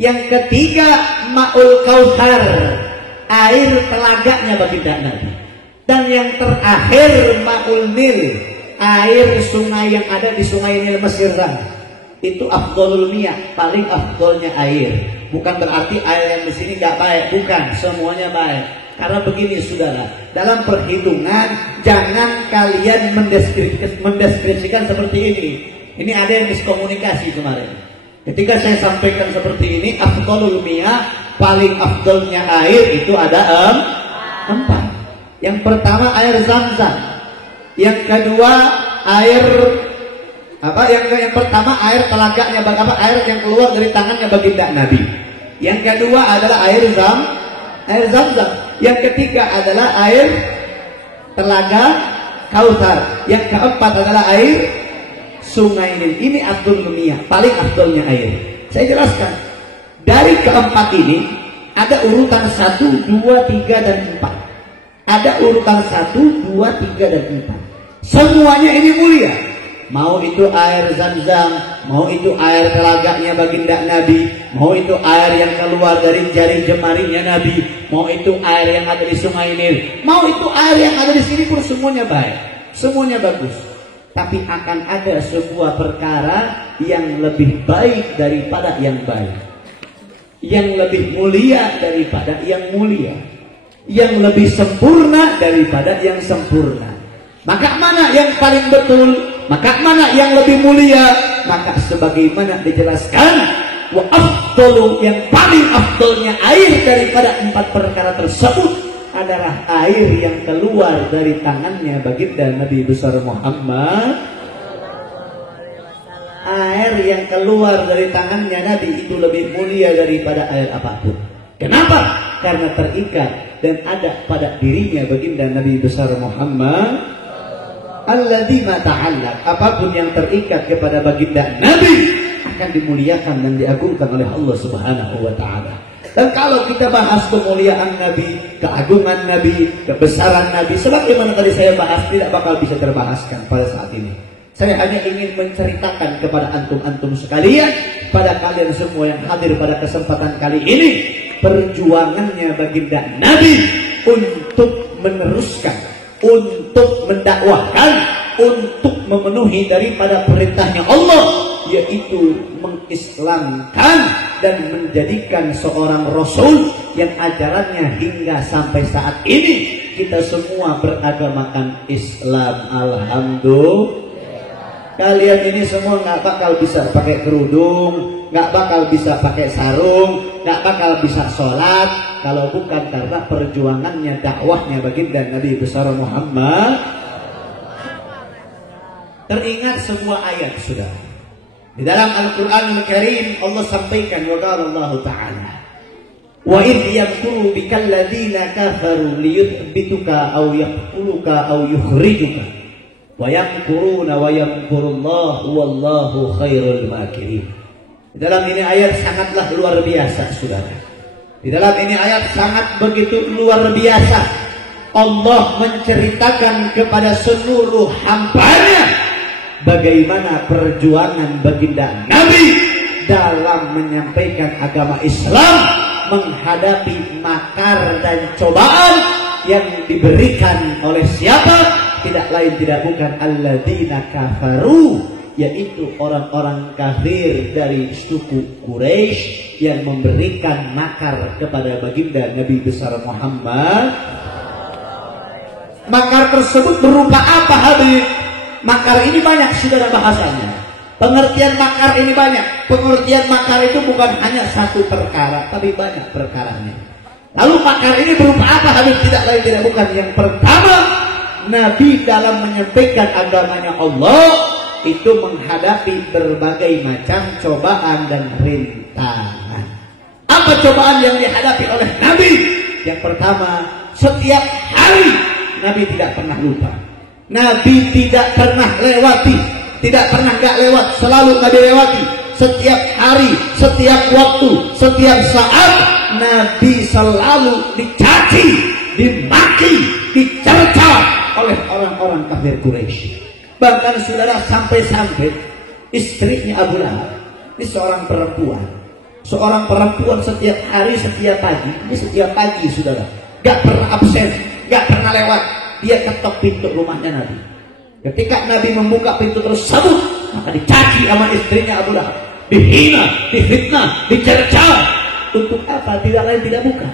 Yang ketiga, ma'ul Kautsar, air telaganya baginda Nabi. Dan yang terakhir, ma'ul Nil, air sungai yang ada di sungai Nil Mesir. Itu afdolul miyah, paling afdolnya air. Bukan berarti air yang di sini nggak baik, bukan, semuanya baik. Karena begini saudara, dalam perhitungan jangan kalian mendeskripsikan seperti ini. Ini ada yang miskomunikasi kemarin. Ketika saya sampaikan seperti ini, afdolul miyah, paling afdolnya air itu ada 4. Yang pertama air Zamzam. Yang kedua air Yang pertama air telaganya, air yang keluar dari tangannya baginda Nabi. Yang kedua adalah air Zamzam. Yang ketiga adalah air telaga Kautsar. Yang keempat adalah air sungai Nil. Ini afdol miyah, paling afdolnya air. Saya jelaskan. Dari keempat ini ada urutan 1, 2, 3 dan 4. Ada urutan 1, 2, 3 dan 4. Semuanya ini mulia. Mau itu air Zamzam, mau itu air telaganya baginda Nabi, mau itu air yang keluar dari jari jemarinya Nabi, mau itu air yang ada di sungai Nil, mau itu air yang ada di sini pun semuanya baik, semuanya bagus. Tapi akan ada sebuah perkara yang lebih baik daripada yang baik, yang lebih mulia daripada yang mulia, yang lebih sempurna daripada yang sempurna. Maka mana yang paling betul? Maka mana yang lebih mulia? Maka sebagaimana dijelaskan, wa afdalu, yang paling afdalnya air daripada 4 perkara tersebut adalah air yang keluar dari tangannya baginda Nabi besar Muhammad. Air yang keluar dari tangannya Nabi itu lebih mulia daripada air apapun. Kenapa? Karena terikat dan ada pada dirinya baginda Nabi besar Muhammad. Alladzi ma ta'allaq, apapun yang terikat kepada baginda Nabi akan dimuliakan dan diagungkan oleh Allah Subhanahu wa taala. Dan kalau kita bahas kemuliaan Nabi, keagungan Nabi, kebesaran Nabi, sebagaimana tadi saya bahas, tidak bakal bisa terbahaskan pada saat ini. Saya hanya ingin menceritakan kepada antum-antum sekalian, pada kalian semua yang hadir pada kesempatan kali ini, perjuangannya baginda Nabi untuk meneruskan, untuk mendakwahkan, untuk memenuhi daripada perintahnya Allah, yaitu mengislamkan dan menjadikan seorang Rasul yang ajarannya hingga sampai saat ini kita semua beragamakan Islam. Alhamdulillah. Kalian ini semua nggak bakal bisa pakai kerudung, nggak bakal bisa pakai sarung, nggak bakal bisa sholat kalau bukan karena perjuangannya, dakwahnya baginda Nabi besar Muhammad. Teringat sebuah ayat sudah di dalam Al-Quran Al-Karim. Allah sampaikan, wa qala Allah Ta'ala, wa idh yamkuru bikal ladzina kafaru liyuthbituka aw yaqtuluka aw yukhrijuka wa yamkuruna wa yamkurullahu wallahu khairul makirin. Di dalam ini ayat sangatlah luar biasa saudara. Di dalam ini ayat sangat begitu luar biasa. Allah menceritakan kepada seluruh hambanya bagaimana perjuangan baginda Nabi dalam menyampaikan agama Islam, menghadapi makar dan cobaan yang diberikan oleh siapa? Tidak lain tidak bukan alladzina kafaru, yaitu orang-orang kafir dari suku Quraisy yang memberikan makar kepada baginda Nabi besar Muhammad. Makar tersebut berupa apa Habib? Makar ini banyak saudara bahasanya. Pengertian makar ini banyak. Pengertian makar itu bukan hanya satu perkara, tapi banyak perkaranya. Lalu makar ini berupa apa Habib? Tidak lain tidak bukan, yang pertama, Nabi dalam menyampaikan agamanya Allah itu menghadapi berbagai macam cobaan dan rintangan. Apa cobaan yang dihadapi oleh Nabi? Yang pertama, setiap hari Nabi tidak pernah lupa. Nabi tidak pernah lewati, tidak pernah gak lewat, selalu Nabi lewati. Setiap hari, setiap waktu, setiap saat Nabi selalu dicaci, dimaki, dicerca oleh orang-orang kafir Quraisy. Bahkan saudara, sampai-sampai istrinya Abu Lahab ini seorang perempuan setiap hari, setiap pagi saudara, gak pernah absen, gak pernah lewat, dia ketok pintu rumahnya Nabi. Ketika Nabi membuka pintu tersebut, maka dicaci sama istrinya Abu Lahab, dihina, difitnah, dicerca. Untuk apa? Tidak lain tidak bukan,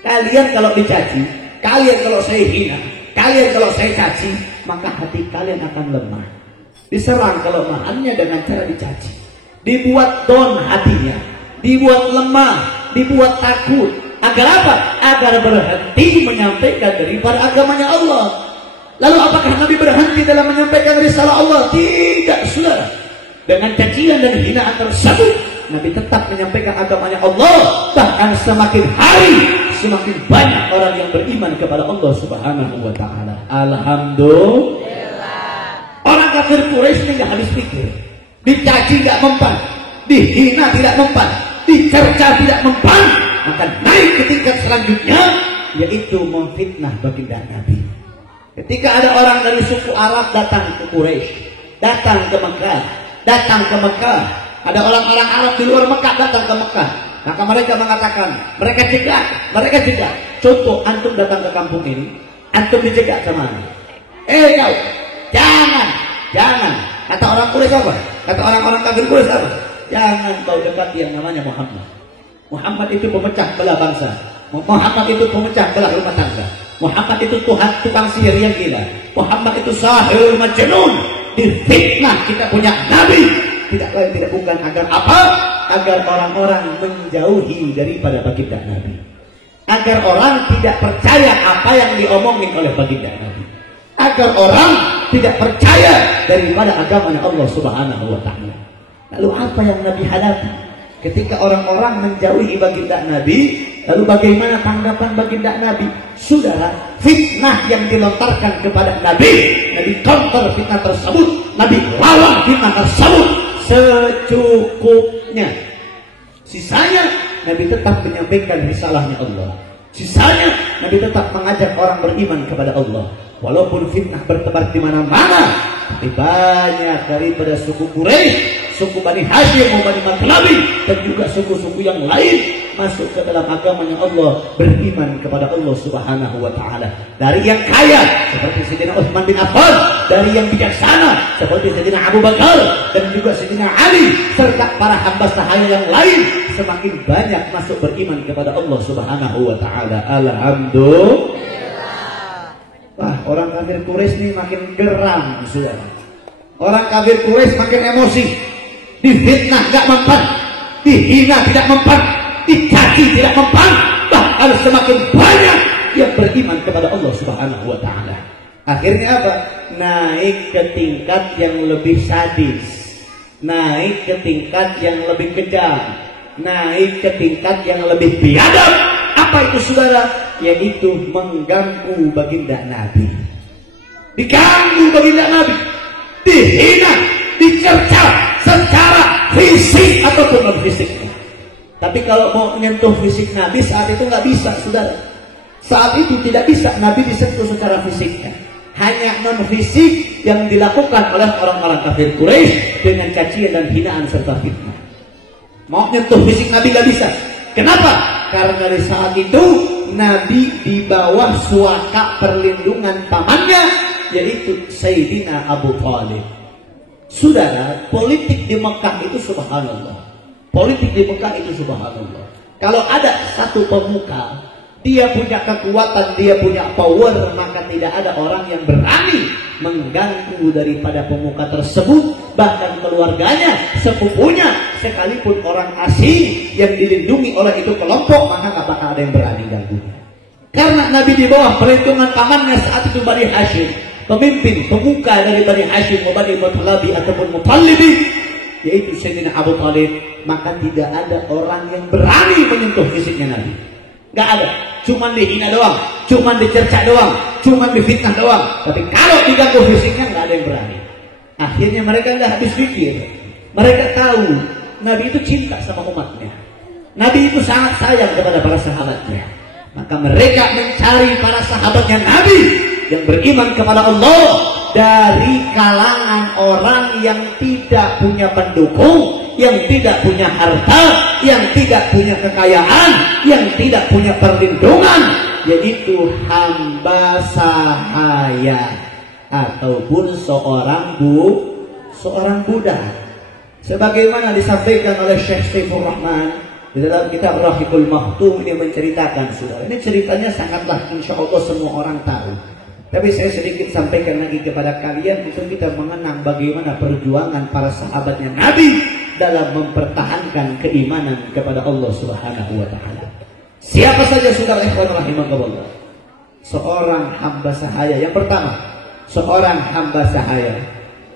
kalian kalau dicaci, kalian kalau saya hina, kalian kalau saya caci, maka hati kalian akan lemah. Diserang kelemahannya dengan cara dicaci, dibuat down hatinya, dibuat lemah, dibuat takut. Agar apa? Agar berhenti menyampaikan daripada agamanya Allah. Lalu apakah Nabi berhenti dalam menyampaikan risalah Allah? Tidak, saudara. Dengan cacian dan hinaan tersebut, Nabi tetap menyampaikan agamanya Allah. Bahkan semakin hari, semakin banyak orang yang beriman kepada Allah Subhanahu wa ta'ala. Alhamdulillah. Orang kafir Quraisy ini gak habis pikir. Dicaci gak mempan, dihina tidak mempan, dicerca tidak mempan, akan naik ke tingkat selanjutnya, yaitu memfitnah baginda Nabi. Ketika ada orang dari suku Arab datang ke Quraisy, datang ke Mekah, ada orang-orang Arab di luar Mekah datang ke Mekah, maka mereka mengatakan, mereka cegah. Contoh, antum datang ke kampung ini, antum dicegah sama kau, jangan. Kata orang Quraisy apa? Kata orang-orang kafir Quraisy apa? Jangan kau dekat yang namanya Muhammad. Muhammad itu pemecah belah bangsa. Muhammad itu pemecah belah rumah tangga. Muhammad itu Tuhan tukang sihir yang gila. Muhammad itu sahirul majnun. Difitnah kita punya Nabi. Tidak lain tidak bukan agar apa? Agar orang-orang menjauhi daripada baginda Nabi. Agar orang tidak percaya apa yang diomongin oleh baginda Nabi. Agar orang tidak percaya daripada agamanya Allah Subhanahu wa ta'ala. Lalu apa yang Nabi hadapi? Ketika orang-orang menjauhi baginda Nabi, lalu bagaimana tanggapan baginda Nabi? Saudara, fitnah yang dilontarkan kepada Nabi counter fitnah tersebut, Nabi lawan fitnah tersebut secukupnya. Sisanya Nabi tetap menyampaikan risalahnya Allah. Sisanya Nabi tetap mengajak orang beriman kepada Allah. Walaupun fitnah bertebar di mana-mana, tapi banyak daripada suku Quraisy, suku Bani Hashim, Bani Maklabi, dan juga suku-suku yang lain masuk ke dalam agamanya Allah, beriman kepada Allah Subhanahu wa ta'ala. Dari yang kaya seperti Sayyidina Utsman bin Affan, dari yang bijaksana seperti Sayyidina Abu Bakar, dan juga Sayyidina Ali, serta para hamba sahaya yang lain, semakin banyak masuk beriman kepada Allah Subhanahu wa ta'ala. Alhamdulillah. Wah, orang kafir Quraisy ini makin geram, saudara. Orang kafir Quraisy makin emosi. Difitnah gak mempan, dihina tidak mempan, dicaci tidak mempan, bahkan semakin banyak yang beriman kepada Allah Subhanahu wa ta'ala. Akhirnya apa? Naik ke tingkat yang lebih sadis, naik ke tingkat yang lebih kejam, naik ke tingkat yang lebih biadab. Apa itu saudara? Yaitu mengganggu baginda Nabi. Diganggu baginda Nabi, dihina, dicerca secara fisik ataupun non fisik. Tapi kalau mau menyentuh fisik Nabi saat itu nggak bisa, saudara. Saat itu tidak bisa Nabi disentuh secara fisiknya. Hanya non fisik yang dilakukan oleh orang-orang kafir Quraisy dengan cacian dan hinaan serta fitnah. Mau menyentuh fisik Nabi nggak bisa. Kenapa? Karena di saat itu Nabi di bawah suaka perlindungan pamannya, yaitu Sayyidina Abu Thalib. Saudara, politik di Mekah itu subhanallah. Politik di Mekah itu subhanallah. Kalau ada satu pemuka, dia punya kekuatan, dia punya power, maka tidak ada orang yang berani mengganggu daripada pemuka tersebut. Bahkan keluarganya, sepupunya, sekalipun orang asing yang dilindungi oleh itu kelompok, maka gak bakal ada yang berani ganggu. Karena Nabi di bawah perlindungan pamannya saat itu Bani Hashim, pemimpin, pemuka dari Bani Hashim, Bani Maklabi ataupun Mutalibi, yaitu Sayyidina Abu Thalib, maka tidak ada orang yang berani menyentuh fisiknya Nabi. Gak ada, cuman dihina doang, cuman dicerca doang, cuman difitnah doang. Tapi kalau diganggu fisiknya gak ada yang berani. Akhirnya mereka gak habis pikir. Mereka tahu Nabi itu cinta sama umatnya. Nabi itu sangat sayang kepada para sahabatnya. Maka mereka mencari para sahabatnya Nabi yang beriman kepada Allah dari kalangan orang yang tidak punya pendukung, yang tidak punya harta, yang tidak punya kekayaan, yang tidak punya perlindungan, yaitu hamba sahaya ataupun seorang budak. Sebagaimana disampaikan oleh Syekh Saifur Rahman di dalam kitab Rahikul Maktum, ini menceritakan, saudara. Ini ceritanya sangatlah insya Allah semua orang tahu. Tapi saya sedikit sampaikan lagi kepada kalian untuk kita mengenang bagaimana perjuangan para sahabatnya Nabi dalam mempertahankan keimanan kepada Allah Subhanahu wa taala. Siapa saja saudara ikhwan rahimakumullah? Seorang hamba sahaya. Yang pertama, seorang hamba sahaya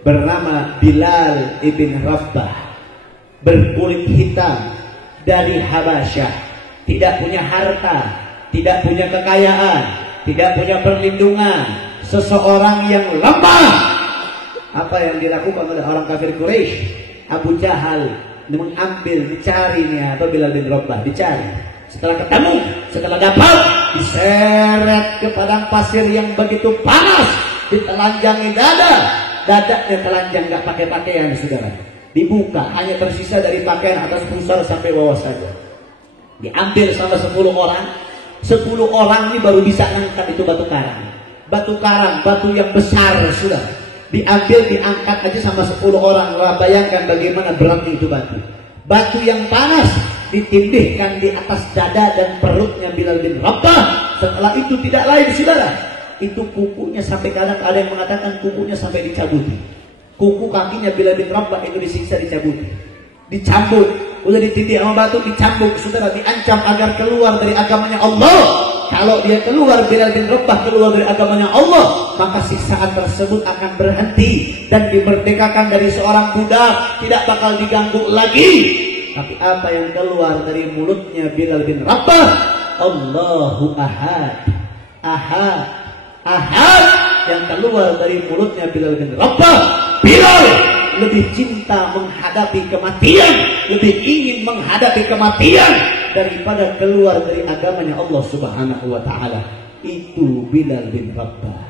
bernama Bilal ibn Rabah, berkulit hitam, dari Habasyah, tidak punya harta, tidak punya kekayaan, tidak punya perlindungan, seseorang yang lemah. Apa yang dilakukan oleh orang kafir Quraisy? Abu Jahal mengambil, dicari nih atau Bilal bin Rabah, dicari. Setelah ketemu, setelah dapat, diseret ke padang pasir yang begitu panas, ditelanjangi dadanya telanjang, nggak pakai pakaian, saudara. Dibuka, hanya tersisa dari pakaian atas pusar sampai bawah saja. Diambil sama 10 orang. 10 orang ini baru bisa angkat itu batu karang. Batu karang, batu yang besar sudah. Diambil, diangkat aja sama 10 orang. Bayangkan bagaimana beratnya itu batu. Batu yang panas ditindihkan di atas dada dan perutnya Bilal bin Rabah. Setelah itu tidak lain, saudara, itu kukunya sampai kadang ada yang mengatakan kukunya sampai dicabuti. Kuku kakinya Bilal bin Rabah itu disiksa, dicabut, dicambuk, udah ditindih sama batu, dicambuk, saudara, diancam agar keluar dari agamanya Allah. Kalau dia keluar, Bilal bin Rabah keluar dari agamanya Allah, maka siksaan tersebut akan berhenti dan dimerdekakan dari seorang budak, tidak bakal diganggu lagi. Tapi apa yang keluar dari mulutnya Bilal bin Rabah? Allahu Ahad, Ahad, Ahad. Yang keluar dari mulutnya Bilal bin Rabah, Bilal lebih cinta menghadapi kematian, lebih ingin menghadapi kematian daripada keluar dari agamanya Allah Subhanahu wa taala. Itu Bilal bin Rabah.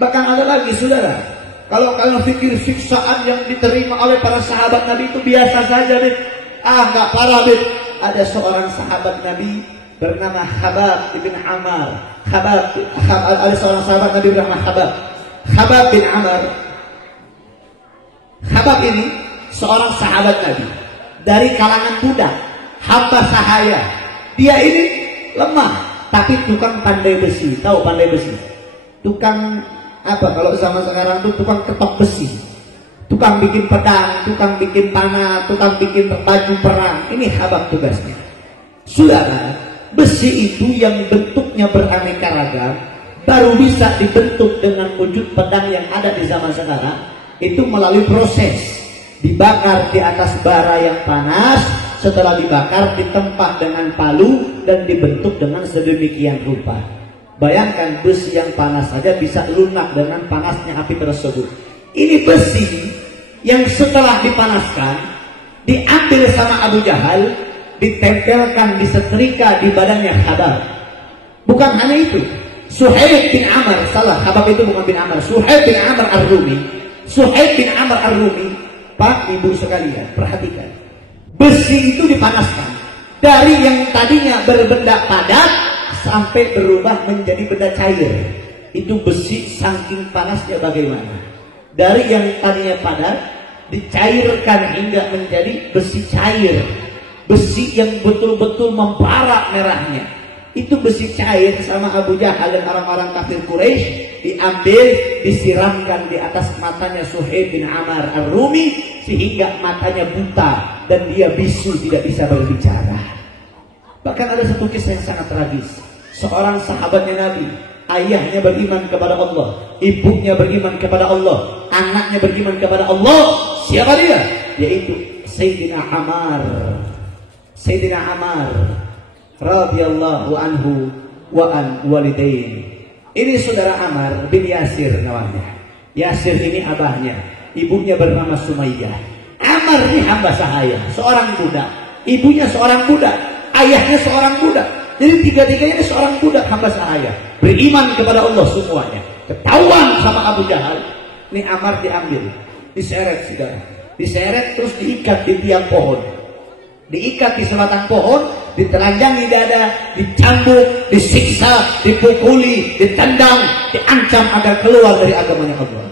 Bahkan ada lagi, saudara, kalau kalian pikir siksaan yang diterima oleh para sahabat Nabi itu biasa saja, deh. Enggak parah, deh. Ada seorang sahabat Nabi bernama Khabab bin Amr. Ada seorang sahabat Nabi bernama Khabab bin Amr. Khabab ini seorang sahabat Nabi dari kalangan budak, hamba sahaya. Dia ini lemah, tapi tukang pandai besi. Tahu pandai besi? Tukang apa kalau zaman sekarang tuh tukang ketok besi. Tukang bikin pedang, tukang bikin panah, tukang bikin baju perang. Ini Khabab tugasnya. Saudara, besi itu yang bentuknya beraneka ragam baru bisa dibentuk dengan wujud pedang yang ada di zaman sekarang. Itu melalui proses dibakar di atas bara yang panas, setelah dibakar ditempa dengan palu dan dibentuk dengan sedemikian rupa. Bayangkan besi yang panas saja bisa lunak dengan panasnya api tersebut. Ini besi yang setelah dipanaskan diambil sama Abu Jahal, ditempelkan, disetrika di badannya Khabab. Bukan hanya itu, Suhaib bin Amr, salah, Khabab itu bukan bin Amr, Suhaib bin Amr Ar-Rumi. Suhaib bin Amr Ar-Rumi, Pak Ibu sekalian, perhatikan. Besi itu dipanaskan dari yang tadinya berbenda padat sampai berubah menjadi benda cair. Itu besi saking panasnya bagaimana. Dari yang tadinya padat dicairkan hingga menjadi besi cair. Besi yang betul-betul membara merahnya. Itu besi cair sama Abu Jahal dan orang-orang kafir Quraisy diambil, disiramkan di atas matanya Suhaib bin Amr Ar-Rumi sehingga matanya buta dan dia bisu, tidak bisa berbicara. Bahkan ada satu kisah yang sangat tragis. Seorang sahabatnya Nabi, ayahnya beriman kepada Allah, ibunya beriman kepada Allah, anaknya beriman kepada Allah. Siapa dia? Yaitu Sayyidina Ammar. Sayyidina Ammar radhiyallahu anhu wa an walidain. Ini saudara Ammar bin Yasir namanya. Yasir ini abahnya, ibunya bernama Sumayyah. Ammar ini hamba sahaya, seorang budak. ibunya seorang budak, ayahnya seorang budak. Jadi tiga-tiganya ini seorang budak hamba sahaya, beriman kepada Allah semuanya. Ketahuan sama Abu Jahal, ini Ammar diambil, diseret saudara, diseret terus diikat di tiang pohon, diikat di sebatang pohon, ditelanjangi dada, dicambuk, disiksa, dipukuli, ditendang, diancam agar keluar dari agamanya Allah.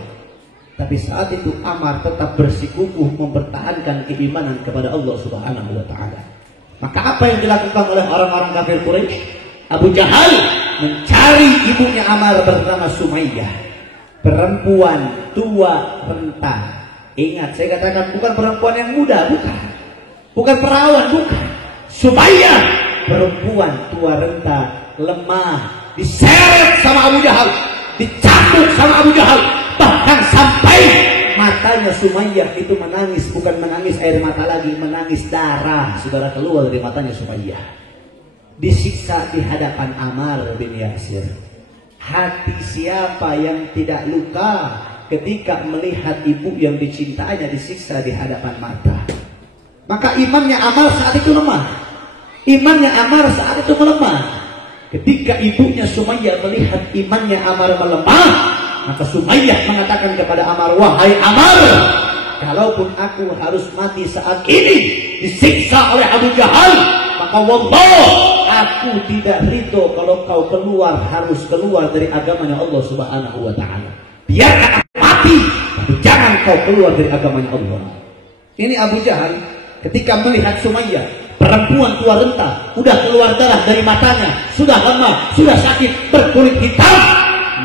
Tapi saat itu Ammar tetap bersikukuh mempertahankan keimanan kepada Allah Subhanahu wa Ta'ala. Maka apa yang dilakukan oleh orang-orang kafir Quraisy? Abu Jahal mencari ibunya Ammar bernama Sumayyah, perempuan tua renta. Ingat, saya katakan bukan perempuan yang muda, bukan perawan, bukan. Sumayyah, perempuan tua renta, lemah, diseret sama Abu Jahal, dicambuk sama Abu Jahal, bahkan sampai matanya Sumayyah itu menangis, bukan menangis air mata lagi, menangis darah, saudara, keluar dari matanya Sumayyah. Disiksa di hadapan Ammar bin Yasir. Hati siapa yang tidak luka ketika melihat ibu yang dicintainya disiksa di hadapan mata? Maka imannya Ammar saat itu lemah. Imannya Ammar saat itu melemah. Ketika ibunya Sumayyah melihat imannya Ammar melemah, maka Sumayyah mengatakan kepada Ammar, wahai Ammar, kalaupun aku harus mati saat ini disiksa oleh Abu Jahal, maka wallah aku tidak ridho kalau kau harus keluar dari agamanya Allah Subhanahu wa Ta'ala. Biarkan aku mati, tapi jangan kau keluar dari agamanya Allah. Ini Abu Jahal ketika melihat Sumayyah, perempuan tua renta, udah keluar darah dari matanya, sudah lemah, sudah sakit, berkulit hitam,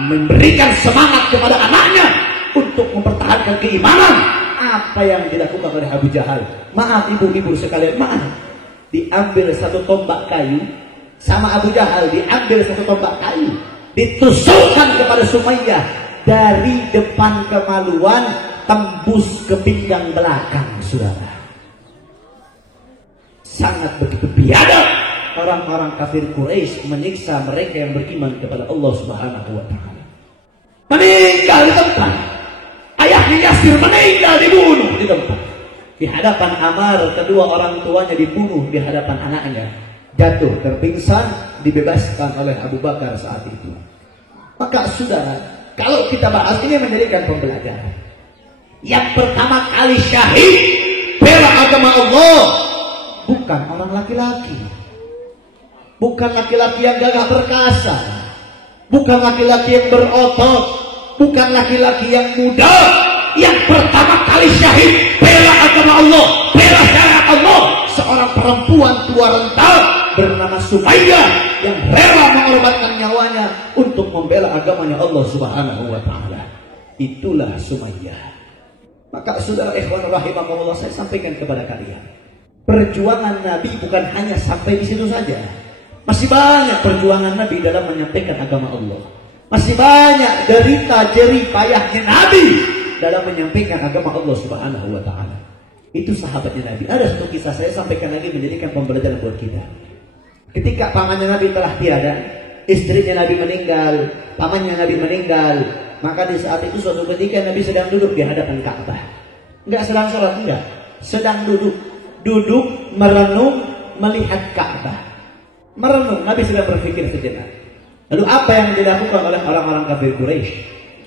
memberikan semangat kepada anaknya untuk mempertahankan keimanan. Apa yang dilakukan oleh Abu Jahal? Maaf ibu-ibu sekalian, maaf. Diambil satu tombak kayu, sama Abu Jahal diambil satu tombak kayu, ditusukkan kepada Sumayyah dari depan kemaluan tembus ke pinggang belakang, saudara. Sangat begitu biadab orang-orang kafir Quraisy menyiksa mereka yang beriman kepada Allah Subhanahu wa Ta'ala. Meninggal di tempat. Ayahnya Yasir meninggal, dibunuh di tempat. Di hadapan Ammar, kedua orang tuanya dibunuh di hadapan anaknya. Jatuh terpingsan, dibebaskan oleh Abu Bakar saat itu. Maka saudara, kalau kita bahas ini menjadikan pembelajaran. Yang pertama kali syahid bela agama Allah bukan orang laki-laki, bukan laki-laki yang gagah perkasa, bukan laki-laki yang berotot, bukan laki-laki yang muda. Yang pertama kali syahid bela agama Allah, bela syariat Allah, seorang perempuan tua renta bernama Sumayyah yang rela mengorbankan nyawanya untuk membela agamanya Allah Subhanahu wa Ta'ala. Itulah Sumayyah. Maka saudara ikhwan rahimakumullah, saya sampaikan kepada kalian, perjuangan Nabi bukan hanya sampai di situ saja. Masih banyak perjuangan Nabi dalam menyampaikan agama Allah. Masih banyak derita jerih payahnya Nabi dalam menyampaikan agama Allah Subhanahu wa Ta'ala. Itu sahabatnya Nabi. Ada satu kisah saya sampaikan lagi menjadikan pembelajaran buat kita. Ketika pamannya Nabi telah tiada, istrinya Nabi meninggal, pamannya Nabi meninggal, maka di saat itu suatu ketika Nabi sedang duduk di hadapan Ka'bah. Enggak sedang sholat, enggak. Sedang duduk merenung melihat Ka'bah. Merenung, Nabi sedang berpikir sejenak. Lalu apa yang dilakukan oleh orang-orang kafir Quraisy?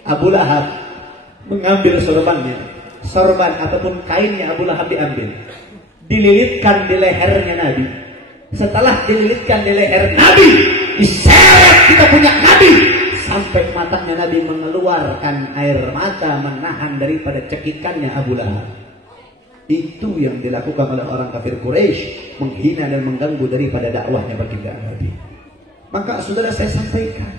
Abu Lahab mengambil sorban ataupun kainnya Abu Lahab diambil, dililitkan di lehernya Nabi. Setelah dililitkan di leher Nabi, diseret kita punya Nabi sampai matanya Nabi mengeluarkan air mata menahan daripada cekikannya Abu Lahab. Itu yang dilakukan oleh orang kafir Quraisy, menghina dan mengganggu daripada dakwahnya baginda Nabi. Maka saudara, saya sampaikan,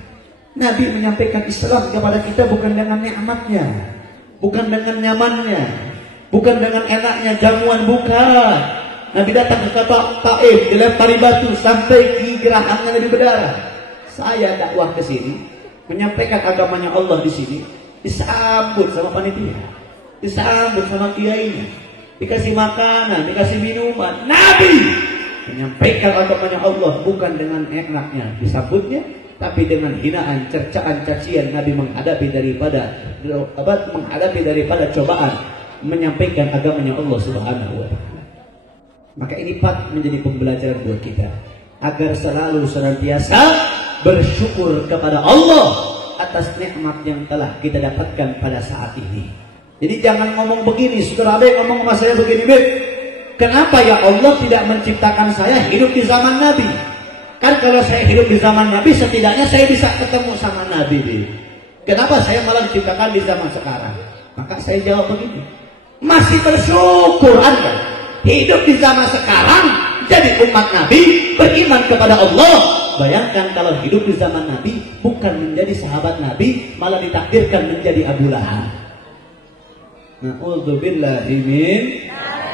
Nabi menyampaikan Islam kepada kita bukan dengan nikmatnya, bukan dengan nyamannya, bukan dengan enaknya jamuan, bukan. Nabi datang ke kota Taif, dilempari batu sampai gerahangnya Nabi berdarah. Saya dakwah ke sini, menyampaikan agamanya Allah di sini, disambut sama panitia, disambut sama kiainya, dikasih makanan, dikasih minuman. Nabi menyampaikan agamanya Allah bukan dengan enaknya disambutnya, tapi dengan hinaan, cercaan, cacian. Nabi menghadapi daripada cobaan, menyampaikan agamanya Allah Subhanahu wa Ta'ala. Maka ini patut menjadi pembelajaran buat kita agar selalu senantiasa bersyukur kepada Allah atas nikmat yang telah kita dapatkan pada saat ini. Jadi jangan ngomong begini, saudara Abe ngomong sama saya begini, Beb. Kenapa ya Allah tidak menciptakan saya hidup di zaman Nabi? Kan kalau saya hidup di zaman Nabi, setidaknya saya bisa ketemu sama Nabi, Beb. Kenapa saya malah diciptakan di zaman sekarang? Maka saya jawab begini, masih bersyukur Anda hidup di zaman sekarang, jadi umat Nabi, beriman kepada Allah. Bayangkan kalau hidup di zaman Nabi, bukan menjadi sahabat Nabi, malah ditakdirkan menjadi Abu Lahab. Na'udzubillahi min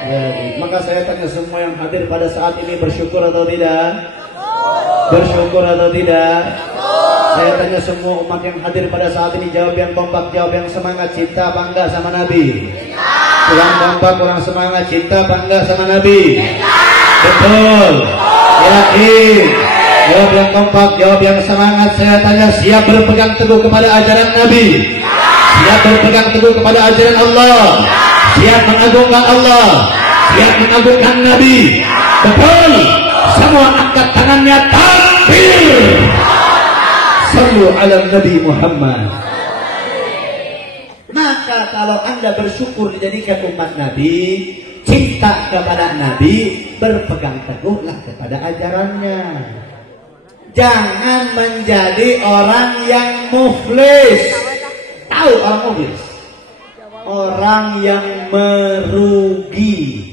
dzalik. Maka saya tanya semua yang hadir pada saat ini, bersyukur atau tidak? Bersyukur atau tidak? Saya tanya semua umat yang hadir pada saat ini, jawab yang kompak, jawab yang semangat, cinta bangga sama Nabi. Kurang kompak, kurang semangat, cinta bangga sama Nabi. Betul. Yakin. Jawab yang kompak, jawab yang semangat. Saya tanya, siap berpegang teguh kepada ajaran Nabi? Siap berpegang teguh kepada ajaran Allah? Siap mengagungkan Allah? Siap mengagungkan Nabi? Betul. Semua angkat tangannya, takbir. Sallu ala Nabi Muhammad. Maka kalau Anda bersyukur dijadikan umat Nabi, cinta kepada Nabi, berpegang teguhlah kepada ajarannya. Jangan menjadi orang yang muflis. Tahu orang muflis? Orang yang merugi.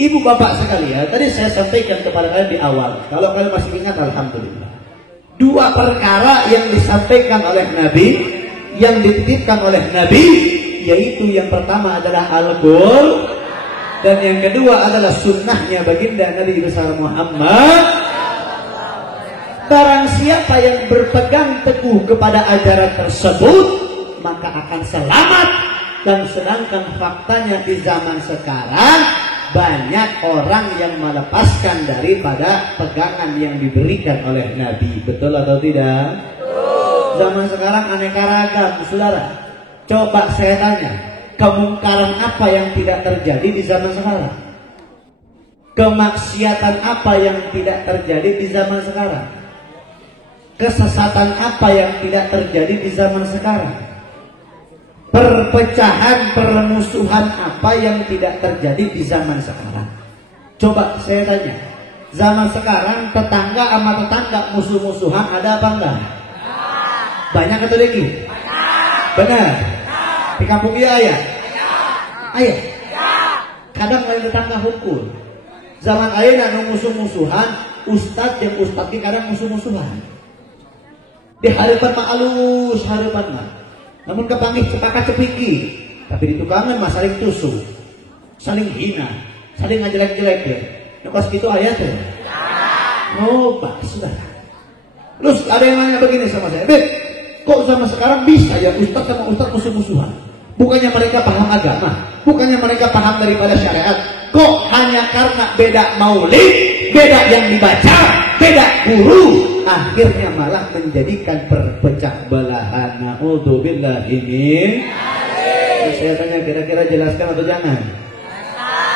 Ibu bapak sekalian, tadi saya sampaikan kepada kalian di awal. Kalau kalian masih ingat, alhamdulillah. Dua perkara yang disampaikan oleh Nabi, yang dititipkan oleh Nabi, yaitu yang pertama adalah Al-Qur'an, dan yang kedua adalah sunnahnya baginda Nabi besar Muhammad. Barang siapa yang berpegang teguh kepada ajaran tersebut, maka akan selamat. Dan sedangkan faktanya di zaman sekarang, banyak orang yang melepaskan daripada pegangan yang diberikan oleh Nabi. Betul atau tidak? Zaman sekarang aneka ragam, saudara. Coba saya tanya, kemungkaran apa yang tidak terjadi di zaman sekarang? Kemaksiatan apa yang tidak terjadi di zaman sekarang? Kesesatan apa yang tidak terjadi di zaman sekarang? Perpecahan, permusuhan apa yang tidak terjadi di zaman sekarang? Coba saya tanya, zaman sekarang tetangga sama tetangga musuh-musuhan ada apa enggak? Banyak atau dikit? Benar? Di kampung dia ayah? Ayah? Kadang lain tetangga hukum. Zaman ayah nak musuh-musuhan, ustad yang ustad kadang musuh-musuhan. Di harapan mah alus, harapan mah. Namun kepanggih cepakat cepiki, tapi di tukangan mah saling tusuk, saling hina, saling ngajelek-jelek ya. Nukos gitu ayat ya. Oh, Pak, sudah. Terus ada yang nanya begini sama saya, Beb, kok zaman sekarang bisa ya ustaz sama ustaz musuh-musuhan? Bukannya mereka paham agama, bukannya mereka paham daripada syariat. Kok hanya karena beda maulid, beda yang dibaca, beda guru, akhirnya malah menjadikan perpecah belahan. Na'udzubillahi min dzalik. Saya tanya, kira-kira jelaskan atau jangan?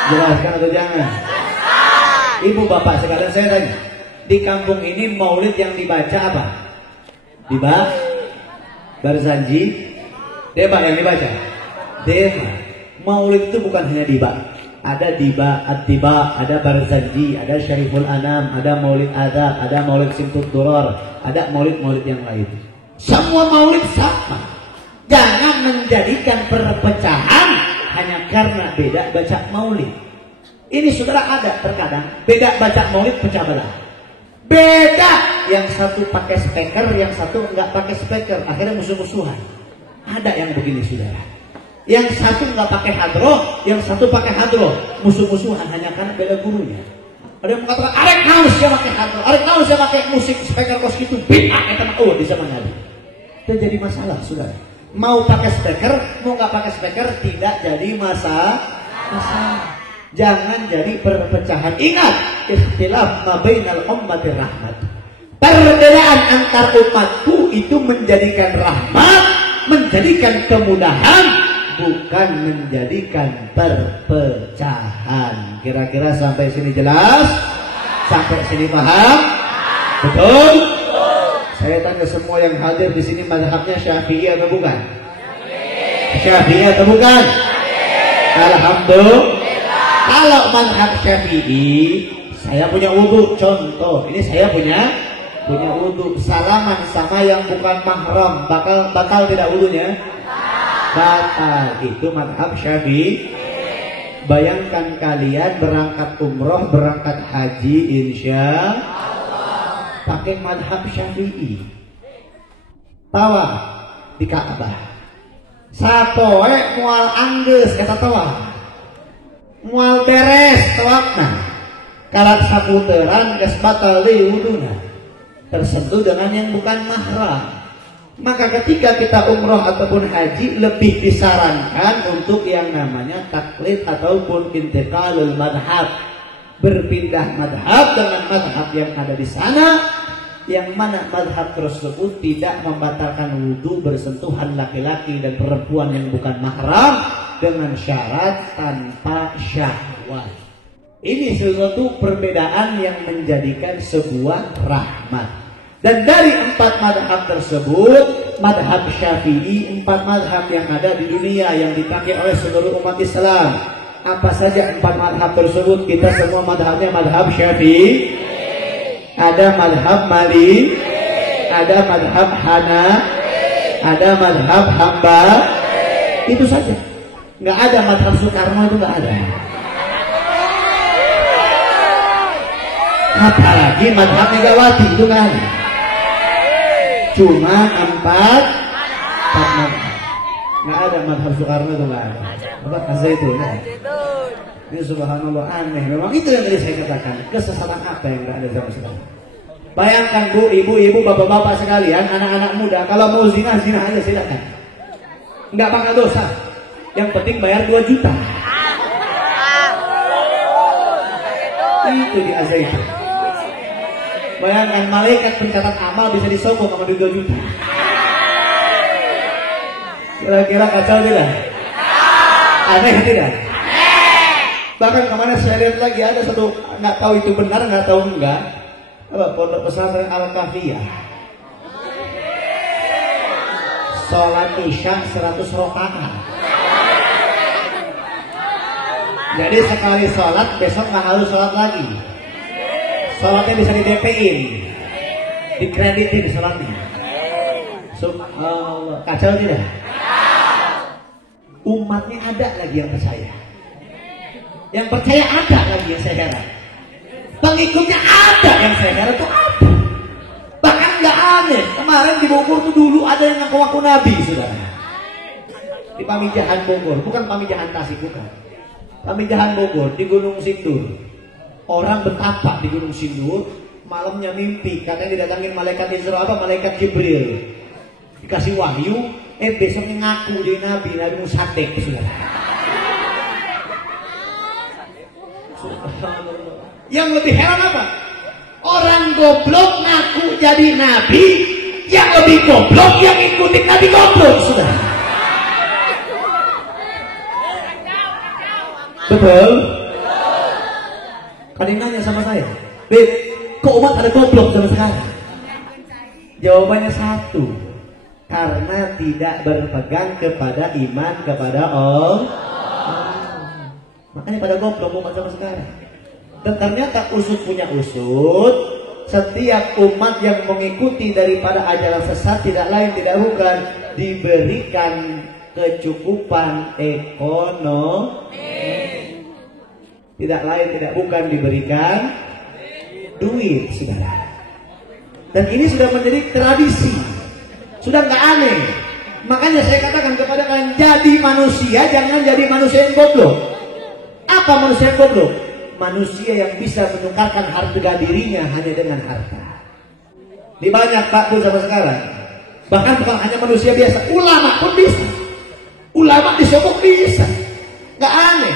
Jelaskan atau jangan? Ibu bapak sekalian, saya tanya, di kampung ini maulid yang dibaca apa? Diba? Barzanji? Deba yang dibaca? Deba. Maulid itu bukan hanya diba. Ada diba, at-tiba, ada barzanji, ada syariful anam, ada maulid adab, ada maulid simtud duror, ada maulid-maulid yang lain. Semua maulid sama. Jangan menjadikan perpecahan hanya karena beda baca maulid. Ini saudara ada terkadang beda baca maulid pecah belah. Beda, yang satu pakai speaker, yang satu enggak pakai speaker, akhirnya musuh-musuhan. Ada yang begini saudara. Yang satu nggak pakai hadroh, yang satu pakai hadroh, musuh-musuhan hanya karena beda gurunya. Ada yang mengatakan, arek naus dia pakai hadroh, arek naus dia pakai musik speaker kos gitu, bid'ah eta mah di zaman Nabi. Itu jadi masalah, saudara. Mau pakai speaker, mau nggak pakai speaker, tidak jadi masalah. Jangan jadi perpecahan. Ingat, ikhtilaf ma bainal ummati rahmat. Perbedaan antar umatku itu menjadikan rahmat, menjadikan kemudahan. bukan menjadikan perpecahan. Kira-kira sampai sini jelas? Sampai sini paham? Betul? Saya tanya semua yang hadir di sini, mazhabnya Syafi'i atau bukan? Syafi'i atau bukan? Alhamdulillah. Kalau mazhab Syafi'i, saya punya wudu. Contoh, ini saya punya wudu. Salaman sama yang bukan mahram, bakal tidak wudunya? Batal. Itu mazhab Syafi'i. Bayangkan kalian berangkat umroh, berangkat haji, insya Allah pakai mazhab Syafi'i. Tawaf di Ka'bah. Sapoe mual anggeus eta tawaf. Mual beres tawafna. Kalat saputeran geus batal deui wuduna. Tersentuh dengan yang bukan mahram. Maka ketika kita umroh ataupun haji, lebih disarankan untuk yang namanya taklid ataupun intiqalul madhab, berpindah madhab dengan madhab yang ada di sana, yang mana madhab tersebut tidak membatalkan wudhu bersentuhan laki-laki dan perempuan yang bukan mahram dengan syarat tanpa syahwat. Ini sesuatu perbedaan yang menjadikan sebuah rahmat. Dan dari 4 madhab tersebut, madhab Syafi'i, 4 madhab yang ada di dunia yang dipakai oleh seluruh umat Islam. Apa saja 4 madhab tersebut? Kita semua madhabnya madhab Syafi'i. Ada madhab Malik, ada madhab Hana, ada madhab Hambal. Itu saja. Nggak ada madhab Soekarno, itu nggak ada. Apalagi madhab Megawati, itu nggak ada. Cuma 4 madhab. Nggak ada madhab Soekarno, itu nggak ada. Apa kasih itu? Ini subhanallah, aneh. Memang itu yang tadi saya katakan. Kesesatan apa yang nggak ada zaman sekarang? Bayangkan bu, ibu-ibu, bapak-bapak sekalian, anak-anak muda, kalau mau zina, zina aja silakan. Nggak bakal dosa. Yang penting bayar 2 juta. Itu di Azaitun. Bayangkan malaikat pencatat amal bisa disogok sama 2 juta. Kira-kira kacau tidak? Aneh tidak? Bahkan kemana saya lihat lagi ada satu, nggak tahu itu benar, nggak tahu enggak. Apa? Pondok pesantren Al-Kahfiyah. Sholat Isya 100 rakaat. Jadi sekali sholat besok nggak harus sholat lagi. Sholatnya bisa di DP-in, dikreditin sholatnya. Subhanallah, kacau tidak? Umatnya ada lagi yang percaya. Yang percaya ada lagi yang saya heran. Pengikutnya ada yang saya heran itu apa? Bahkan nggak aneh. Kemarin di Bogor tuh dulu ada yang ngaku-ngaku nabi, saudara. Di Pamijahan Bogor, bukan Pamijahan Tasik, bukan. Pamijahan Bogor di Gunung Sindur. Orang betapa di Gunung Sindur, malamnya mimpi katanya didatangin malaikat Israel, malaikat Jibril. Dikasih wahyu, besoknya ngaku jadi nabi Musadek, saudara. Yang lebih heran apa? Orang goblok ngaku jadi nabi, yang lebih goblok yang ikutin nabi goblok, sudah. Betul? Kalian nanya sama saya, Beb, kok umat ada goblok zaman sekarang? Jawabannya satu, karena tidak berpegang kepada iman kepada Allah. Makanya pada goblok umat zaman sekarang. Dan ternyata usut punya usut, setiap umat yang mengikuti daripada ajaran sesat tidak lain tidak bukan diberikan kecukupan ekonomi. Tidak lain tidak bukan diberikan duit, saudara. Dan ini sudah menjadi tradisi, sudah nggak aneh. Makanya saya katakan kepada kalian, jadi manusia jangan jadi manusia yang goblok. Apa manusia yang goblok? Manusia yang bisa menukarkan harga dirinya hanya dengan harta. Di banyak Pak Bu sama sekarang. Bahkan bukan hanya manusia biasa, ulama pun bisa. Ulama disogok bisa. Gak aneh.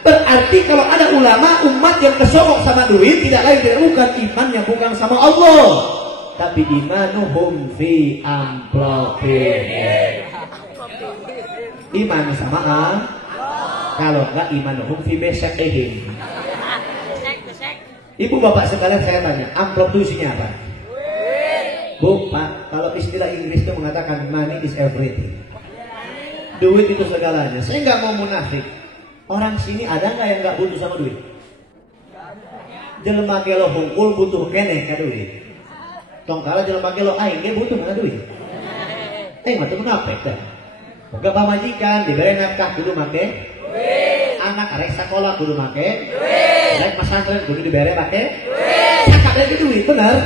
Berarti kalau ada ulama, umat yang kesogok sama duit, tidak lain tidak bukan imannya bukan sama Allah, tapi imanuhum fi amplopihim. Iman sama kalau enggak imanuhum fi besakihim. Ibu bapak sekalian saya tanya, amplop itu isinya apa? Bu, Pak, kalau istilah Inggris itu mengatakan money is everything. Duit itu segalanya. Saya nggak mau munafik. Orang sini ada nggak yang nggak butuh sama duit? Jelema kelo hungkul butuh kene ka duit. Tong kala jelema kelo aing ge butuh ka duit. Mah tuh kenapa teh? Boga pamajikan dibere nafkah kudu make duit. Anak arek sekolah kudu make duit. Arek pesantren kudu dibere make duit. Sakabeh duit, benar?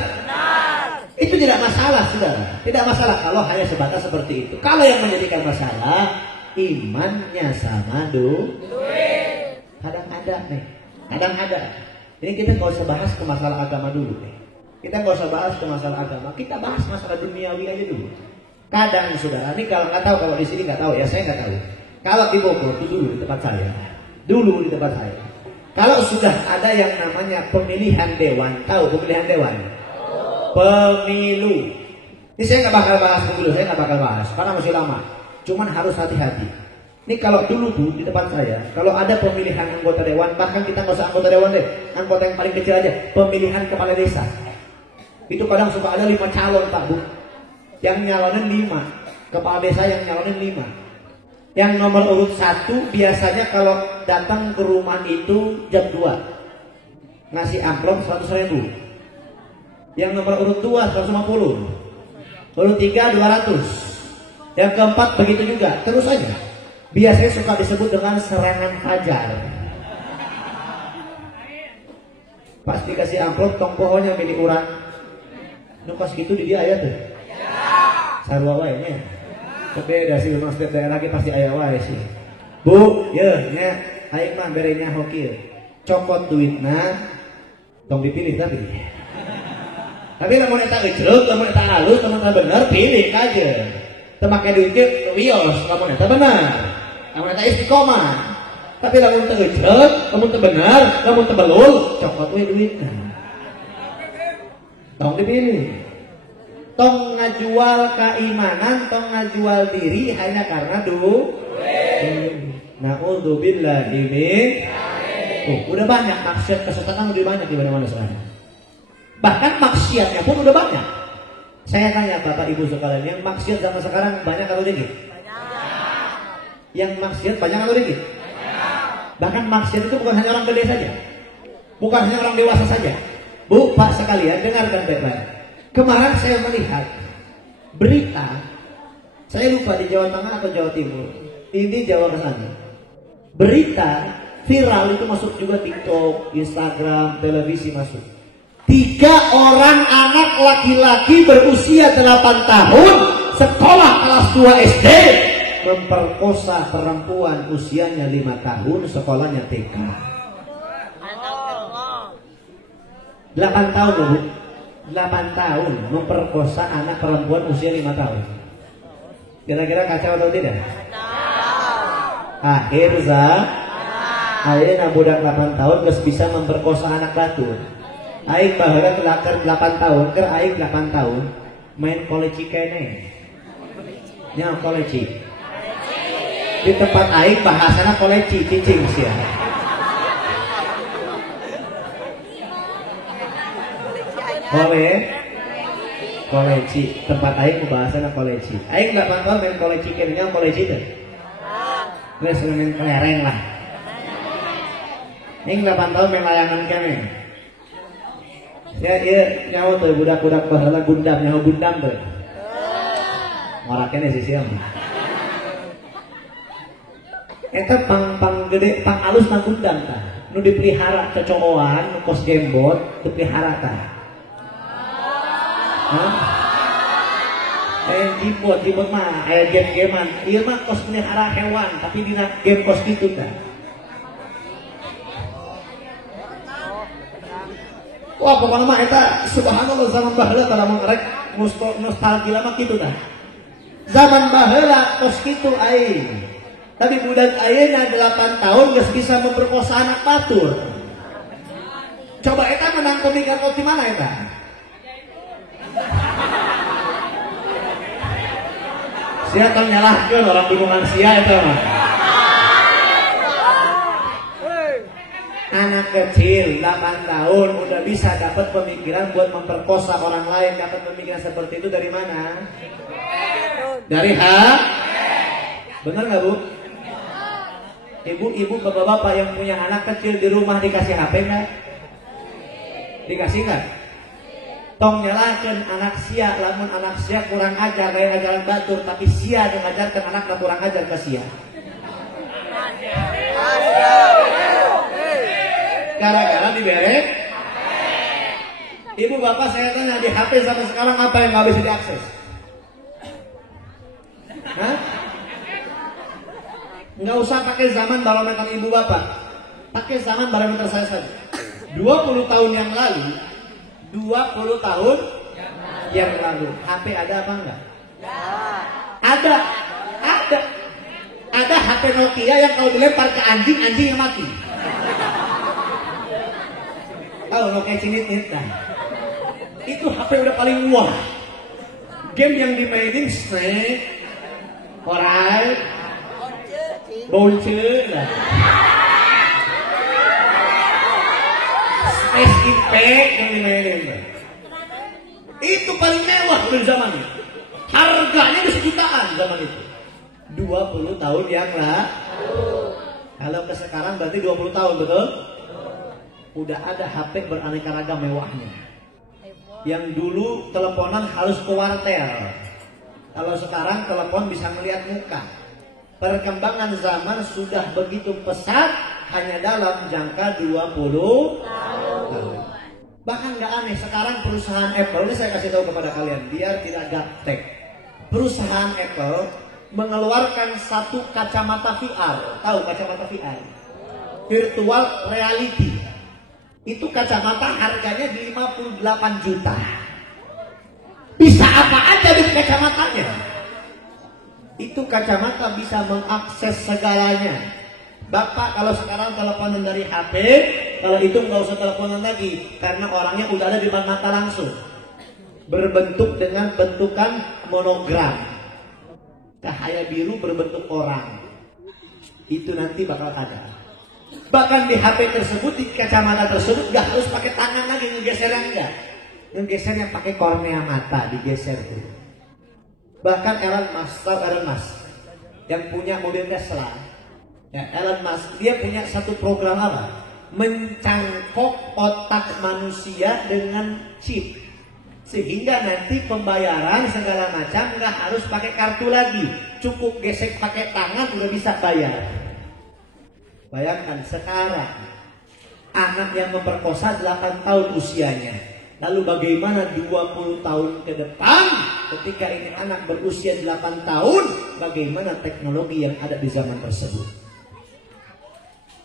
Itu tidak masalah, saudara. Tidak masalah kalau hanya sebatas seperti itu. Kalau yang menjadikan masalah imannya sama duit. Kadang ada nih, kadang ada. Ini kita nggak usah bahas ke masalah agama dulu nih. Kita nggak usah bahas ke masalah agama. Kita bahas masalah duniawi aja dulu. Kadang saudara, ini kalau nggak tahu, kalau di sini nggak tahu ya, saya nggak tahu. Kalau di Bogor itu dulu di tempat saya, dulu di tempat saya. Kalau sudah ada yang namanya pemilihan dewan, tahu pemilihan dewan? Pemilu. Ini saya nggak bakal bahas pemilu, saya nggak bakal bahas karena masih lama. Cuman harus hati-hati. Ini kalau dulu tuh di depan saya, kalau ada pemilihan anggota dewan, bahkan kita nggak usah anggota dewan deh, anggota yang paling kecil aja, pemilihan kepala desa. Itu kadang suka ada 5 calon Pak Bu, yang nyalonin 5, kepala desa yang nyalonin 5. Yang nomor urut 1 biasanya kalau datang ke rumah itu jam 2 ngasih amplop 100.000. Yang nomor urut 2 150. Urut 3 200. Yang keempat begitu juga. Terus aja. Biasanya suka disebut dengan serangan fajar. Pasti kasih amplop tong pohonnya milik orang. Nukas gitu di dia aya tuh. Sarua wae nya. Tapi da sih mas daerah ge pasti aya wae sih. Bu, ye nya aing mah berenya hokieu. Copot duitna tong dipilih tapi. Tapi lamun eta gejreg, lamun eta halus, lamun eta bener, pilih aja. Teu make duit ge wios, lamun eta bener. Lamun eta istiqomah. Tapi lamun teu gejreg, lamun teu bener, lamun teu belul, cokot we duitna. Tong dipilih. Tong ngajual keimanan, tong ngajual diri hanya karena duit. Na'udzubillahi min. Udah banyak maksud kesesatan udah banyak di mana-mana sekarang. Bahkan maksiatnya pun udah banyak. Saya tanya Bapak Ibu sekalian, yang maksiat zaman sekarang banyak atau dikit? Banyak. Yang maksiat banyak atau dikit? Banyak. Bahkan maksiat itu bukan hanya orang gede saja, bukan hanya orang dewasa saja. Bu, Pak sekalian, dengarkan baik-baik. Kemarin saya melihat berita, saya lupa di Jawa Tengah atau Jawa Timur, ini Jawa ke sana. Berita viral itu masuk juga TikTok, Instagram, televisi masuk. 3 orang anak laki-laki berusia 8 tahun sekolah kelas 2 SD memperkosa perempuan usianya 5 tahun sekolahnya TK. 8 tahun loh Bu. 8 tahun memperkosa anak perempuan usia 5 tahun. Kira-kira kacau atau tidak? Akhir akhirnya budak 8 tahun gak bisa memperkosa anak batur. Aing baheula kelakar 8 tahun, keur aing 8 tahun main koleci kene. Nya koleci. Di tempat aing bahasana koleci cicing sia. Koleci, tempat aing bahasana koleci. Aing 8 tahun main koleci kene, nya koleci teh. Geus main kelereng lah. Aing 8 tahun main layangan kene. Ya iya nyawa tuh budak-budak baheula gundam nyawa gundam tuh. Ngorakene sih siam. Eta pang gede pang alus na gundam tah. Nu dipelihara cocokan, nu kos gembot, dipelihara tah. Hah? Jibot mah aya game-gamean. Ieu mah kos pelihara hewan, tapi dina game kos kitu tah. Wah pokoknya mah eta subhanallah zaman baheula pada mah rek nostalgia mah kitu tah. Zaman baheula kos kitu aing. Tapi budak ayeuna 8 tahun geus bisa memperkosa anak batur. Coba eta menang pemikir di mana eta? Sia tong nyalahkeun orang bingungan sia eta mah. Anak kecil 8 tahun udah bisa dapat pemikiran buat memperkosa orang lain. Dapat pemikiran seperti itu dari mana? Dari benar nggak Bu? Ibu-ibu, bapak-bapak yang punya anak kecil di rumah dikasih HP nggak? Dikasih nggak? Tong nyalakan anak sia, lamun anak sia kurang ajar kayak ajaran batur, tapi sia mengajarkan anak kurang ajar ke sia. Gara-gara diberek. Ibu bapak saya tanya, di HP sampai sekarang apa yang nggak bisa diakses? Hah? Nggak usah pakai zaman barometer ibu bapak, pakai zaman barometer saya saja. 20 tahun yang lalu, 20 tahun yang lalu, HP ada apa enggak? Ada HP Nokia yang kalau dilempar ke anjing, anjingnya mati. Tahu Nokia cinit-cinit kan? Itu HP udah paling wah. Game yang dimainin Snake, Alright, Bonce lah. Space Impact yang dimainin. Itu paling mewah di zaman itu. Harganya bisa jutaan zaman itu. 20 tahun yang lalu. Kalau ke sekarang berarti 20 tahun, betul? Udah ada HP beraneka ragam mewahnya. Yang dulu teleponan harus ke wartel. Kalau sekarang telepon bisa melihat muka. Perkembangan zaman sudah begitu pesat hanya dalam jangka 20 tahun. Bahkan gak aneh, sekarang perusahaan Apple, ini saya kasih tahu kepada kalian biar tidak gaptek. Perusahaan Apple mengeluarkan satu kacamata VR. Tahu kacamata VR? Virtual reality. Itu kacamata harganya di 58 juta. Bisa apa aja di kacamatanya. Itu kacamata bisa mengakses segalanya. Bapak kalau sekarang teleponan dari HP, kalau itu nggak usah teleponan lagi, karena orangnya udah ada di depan mata langsung. Berbentuk dengan bentukan monogram. Cahaya biru berbentuk orang. Itu nanti bakal ada. Bahkan di HP tersebut, di kacamata tersebut nggak harus pakai tangan lagi ngegesernya enggak. Ngegesernya pakai kornea mata, digeser tuh. Bahkan Elon Musk yang punya mobil Tesla, ya, Elon Musk dia punya satu program apa? Mencangkok otak manusia dengan chip, sehingga nanti pembayaran segala macam nggak harus pakai kartu lagi, cukup gesek pakai tangan udah bisa bayar. Bayangkan sekarang anak yang memperkosa 8 tahun usianya. Lalu bagaimana 20 tahun ke depan ketika ini anak berusia 8 tahun, bagaimana teknologi yang ada di zaman tersebut.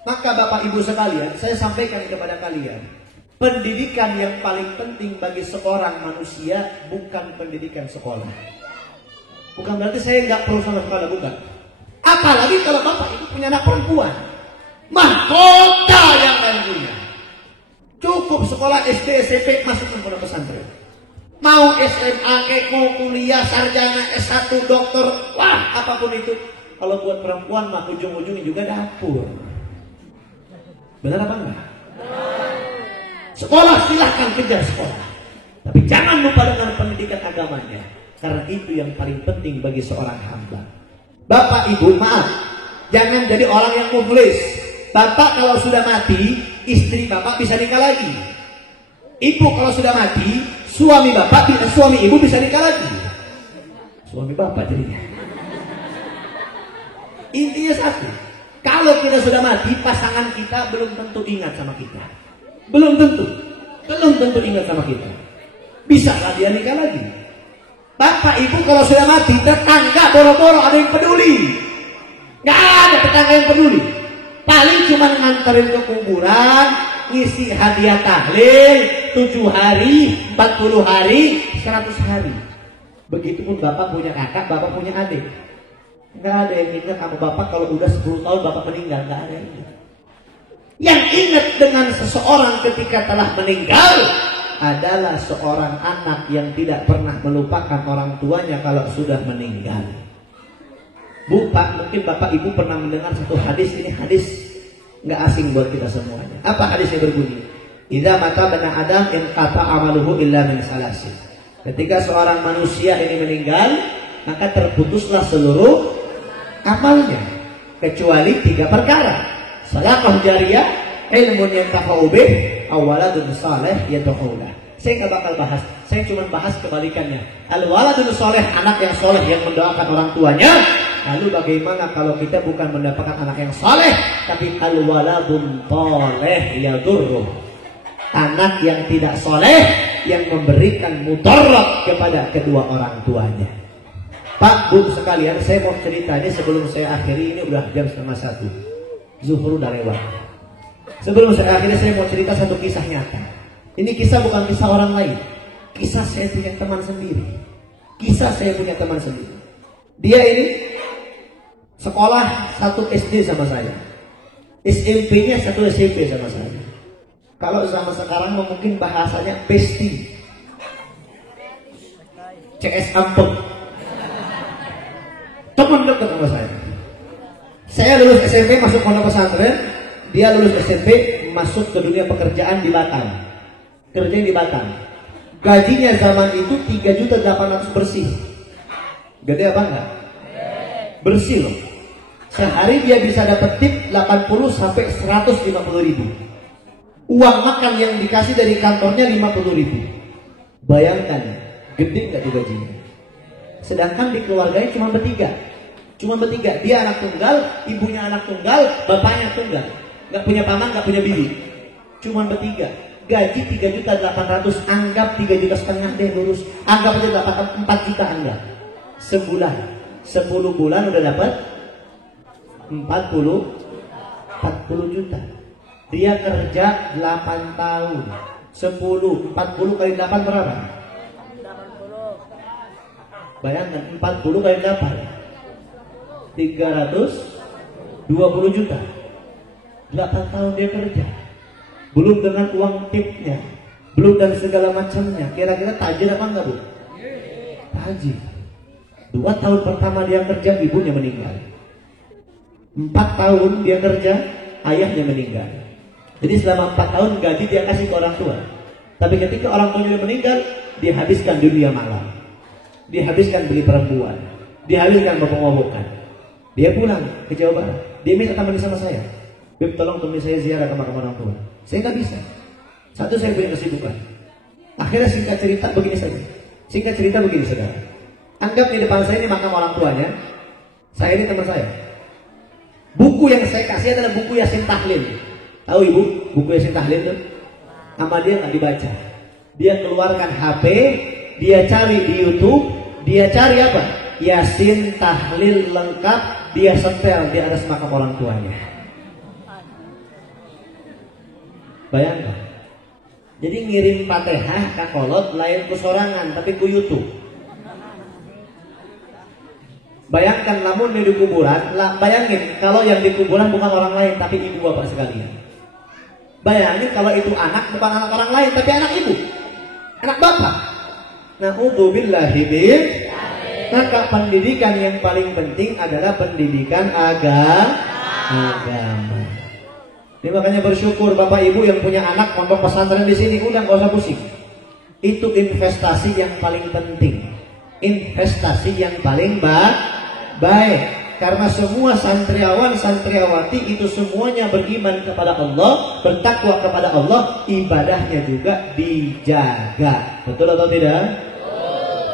Maka Bapak Ibu sekalian, saya sampaikan kepada kalian, pendidikan yang paling penting bagi seorang manusia bukan pendidikan sekolah. Bukan berarti saya nggak perlu sama sekolah, bukan. Apalagi kalau Bapak Ibu punya anak perempuan, mahkota yang nantinya. Cukup sekolah SD, SMP, masuk ke pondok pesantren. Mau SMA, mau kuliah, sarjana, S1, dokter, wah apapun itu. Kalau buat perempuan mah ujung-ujungnya juga dapur. Benar apa enggak? Sekolah silahkan kejar sekolah. Tapi jangan lupa dengan pendidikan agamanya. Karena itu yang paling penting bagi seorang hamba. Bapak Ibu maaf, jangan jadi orang yang muflis. Bapak kalau sudah mati, istri bapak bisa nikah lagi. Ibu kalau sudah mati, suami ibu bisa nikah lagi. Suami bapak jadinya. Intinya satu, kalau kita sudah mati, pasangan kita belum tentu ingat sama kita. Belum tentu ingat sama kita. Bisa lah dia nikah lagi. Bapak ibu kalau sudah mati, tetangga boro-boro ada yang peduli. Gak ada tetangga yang peduli. Paling cuma nganterin ke kuburan, ngisi hadiah tahlil 7 hari, 40 hari, 100 hari. Begitupun bapak punya kakak, bapak punya adik. Nggak ada yang ingat sama bapak kalau udah 10 tahun bapak meninggal, nggak ada yang ingat. Yang ingat dengan seseorang ketika telah meninggal adalah seorang anak yang tidak pernah melupakan orang tuanya kalau sudah meninggal. Bu, Pak, mungkin Bapak Ibu pernah mendengar satu hadis. Ini hadis nggak asing buat kita semuanya. Apa hadisnya berbunyi? Idza mata bani Adam in qata amaluhu illa min salasin. Ketika seorang manusia ini meninggal, maka terputuslah seluruh amalnya kecuali 3 perkara. Shadaqah jariyah, ilmun yantafa'u bih, aw waladun saleh yad'u lah. Saya nggak bakal bahas. Saya cuma bahas kebalikannya. Al-waladun soleh, anak yang soleh yang mendoakan orang tuanya. Lalu bagaimana kalau kita bukan mendapatkan anak yang soleh, tapi al-waladun soleh yadurruh, anak yang tidak soleh yang memberikan mudarat kepada kedua orang tuanya. Pak, Bu sekalian, saya mau cerita ini sebelum saya akhiri. Ini udah jam 12:30. Zuhur udah lewat. Sebelum saya akhiri, saya mau cerita satu kisah nyata. Ini kisah bukan kisah orang lain. Kisah saya punya teman sendiri. Kisah saya punya teman sendiri. Dia ini sekolah 1 SD sama saya. SMP-nya 1 SMP sama saya. Kalau zaman sekarang mungkin bahasanya bestie. CS Ampek. Teman dekat sama saya. Saya lulus SMP masuk pondok pesantren. Dia lulus SMP masuk ke dunia pekerjaan di Batam. Kerja di Batam. Gajinya zaman itu 3.800.000 bersih. Gede apa enggak? Bersih loh. Sehari dia bisa dapat tip 80 sampai 150.000. Uang makan yang dikasih dari kantornya 50.000. Bayangkan, gede enggak tuh gajinya? Sedangkan di keluarganya cuma bertiga. Dia anak tunggal, ibunya anak tunggal, bapaknya tunggal. Enggak punya paman, enggak punya bibi. Cuma bertiga. Gaji 3.800.000, anggap 3,5 juta deh lurus. Anggap aja dapat 4 juta anggap. Sebulan. 10 bulan udah dapat 40 juta. Dia kerja 8 tahun. 40 kali 8 berapa? 80. Bayangkan 40 kali 8. 320 juta. 8 tahun dia kerja. Belum dengan uang tipnya, belum dan segala macamnya. Kira-kira tajir apa enggak, Bu? Tajir. 2 tahun pertama dia kerja, ibunya meninggal. 4 tahun dia kerja, ayahnya meninggal. Jadi selama 4 tahun gaji dia kasih ke orang tua. Tapi ketika orang tuanya meninggal, dia habiskan di dunia malam. Dia habiskan beli perempuan. Dia habiskan mabok-mabokan. Dia pulang ke Jawa Barat. Dia minta teman sama saya. Beb, tolong temui saya ziarah ke makam orang tua. Saya nggak bisa. Satu, saya punya kesibukan. Akhirnya singkat cerita begini saja. Saudara. Anggap di depan saya ini makam orang tuanya. Saya ini teman saya. Buku yang saya kasih adalah buku Yasin Tahlil. Tahu Ibu? Buku Yasin Tahlil itu? Sama dia nggak dibaca. Dia keluarkan HP, dia cari di YouTube, dia cari apa? Yasin Tahlil lengkap, dia setel di atas makam orang tuanya. Bayangkan. Jadi ngirim Fatihah ka kolot lain ku sorangan tapi ku YouTube. Bayangkan namun di kuburan, bayangin kalau yang di kuburan bukan orang lain tapi ibu bapak sekalian. Bayangin kalau itu anak bukan anak orang lain tapi anak ibu. Anak bapak. Na'udzubillahi min. Maka pendidikan yang paling penting adalah pendidikan agama. Ini makanya bersyukur Bapak Ibu yang punya anak pondok pesantren di sini, udah nggak usah pusing. Itu investasi yang paling penting, investasi yang paling baik. Karena semua santriawan santriawati itu semuanya beriman kepada Allah, bertakwa kepada Allah, ibadahnya juga dijaga. Betul atau tidak?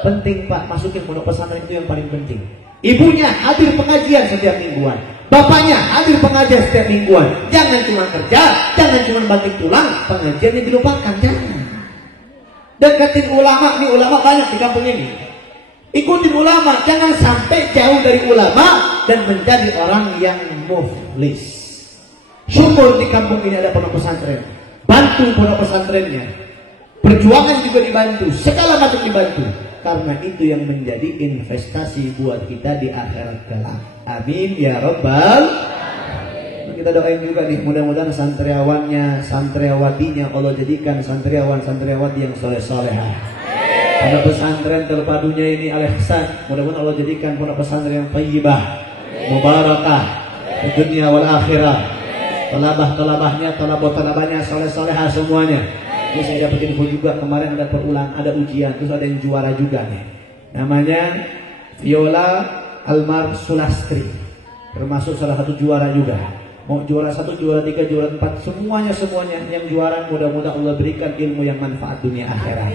Penting Pak, masukin pondok pesantren itu yang paling penting. Ibunya hadir pengajian setiap mingguan. Bapaknya hadir pengajian setiap mingguan. Jangan cuma kerja, jangan cuma banting tulang, pengajiannya dilupakan, jangan. Deketin ulama, nih ulama banyak di kampung ini. Ikutin ulama, jangan sampai jauh dari ulama dan menjadi orang yang muflis. Syukur di kampung ini ada pondok pesantren. Bantu pondok pesantrennya. Perjuangan juga dibantu, segala macam dibantu. Karena itu yang menjadi investasi buat kita di akhirat kelak. Amin ya Rabbal. Kita doain juga nih, mudah-mudahan santriawannya, santriawatinya Allah jadikan santriawan-santriawati yang soleh-solehah. Pondok pesantren terpadunya ini al-ihsan, mudah-mudahan Allah jadikan pondok pesantren yang thayyibah. mubarakah di dunia wal akhirah. Talabah-talabahnya, talabah-talabahnya, soleh-solehah semuanya. Ini saya dapat info juga kemarin ada ujian, terus ada yang juara juga nih. Namanya Viola Almar Sulastri, termasuk salah satu juara juga. Mau juara 1, juara 3, juara 4, semuanya yang juara mudah-mudahan Allah berikan ilmu yang manfaat dunia akhirat.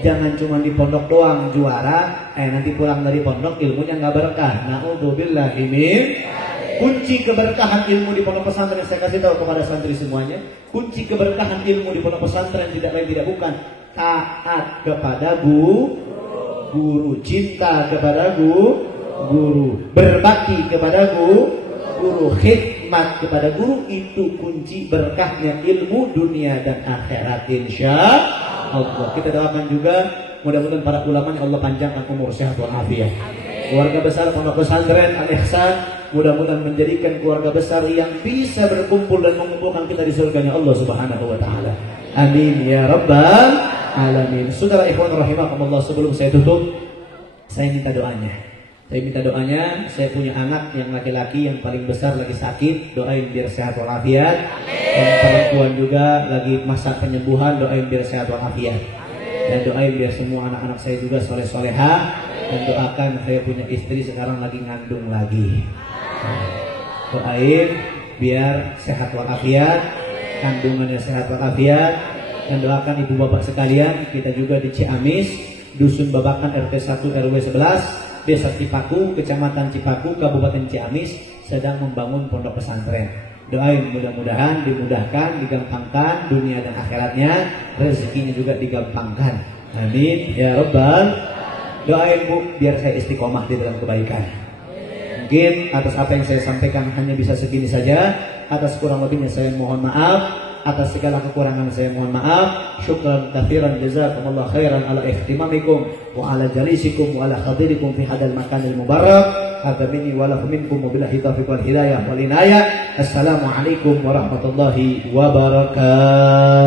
Jangan cuma di pondok doang juara, nanti pulang dari pondok ilmunya nggak berkah. Na'udzubillahi min. Kunci keberkahan ilmu di pondok pesantren saya kasih tahu kepada santri semuanya. Kunci keberkahan ilmu di pondok pesantren tidak lain tidak bukan taat kepada guru, cinta kepada guru, berbakti kepada guru, khidmat kepada guru, itu kunci berkahnya ilmu dunia dan akhirat insya Allah. Kita doakan juga mudah-mudahan para ulama yang Allah panjangkan umur sehat walafiat. Keluarga besar pondok pesantren Al-Ihsan mudah-mudahan menjadikan keluarga besar yang bisa berkumpul dan mengumpulkan kita di surganya Allah Subhanahu wa taala. Amin ya rabbal alamin. Saudara ikhwan rahimakumullah, sebelum saya tutup saya minta doanya. Saya punya anak yang laki-laki yang paling besar lagi sakit, doain biar sehat walafiat. Yang perempuan juga lagi masa penyembuhan, doain biar sehat walafiat. Dan doain biar semua anak-anak saya juga soleh-solehah. Dan doakan saya punya istri sekarang lagi ngandung lagi. Doain biar sehat walafiat, kandungannya sehat walafiat. Dan doakan ibu bapak sekalian, kita juga di Ciamis, Dusun Babakan RT 1 RW 11, Desa Cipaku, Kecamatan Cipaku, Kabupaten Ciamis, sedang membangun pondok pesantren. Doain mudah-mudahan dimudahkan, digampangkan dunia dan akhiratnya, rezekinya juga digampangkan. Amin ya rabbal. Doain Bu biar saya istiqomah di dalam kebaikan. Mungkin atas apa yang saya sampaikan hanya bisa segini saja. Atas kurang lebihnya saya mohon maaf. Atas segala kekurangan saya mohon maaf. Syukran katsiran jazakumullah khairan ala ihtimamikum wa ala jalisikum wa ala hadirikum fi hadal makanil mubarak. Hadza minni wa lakum minkum wabillahi taufiq wal hidayah wal inayah. Assalamualaikum warahmatullahi wabarakatuh.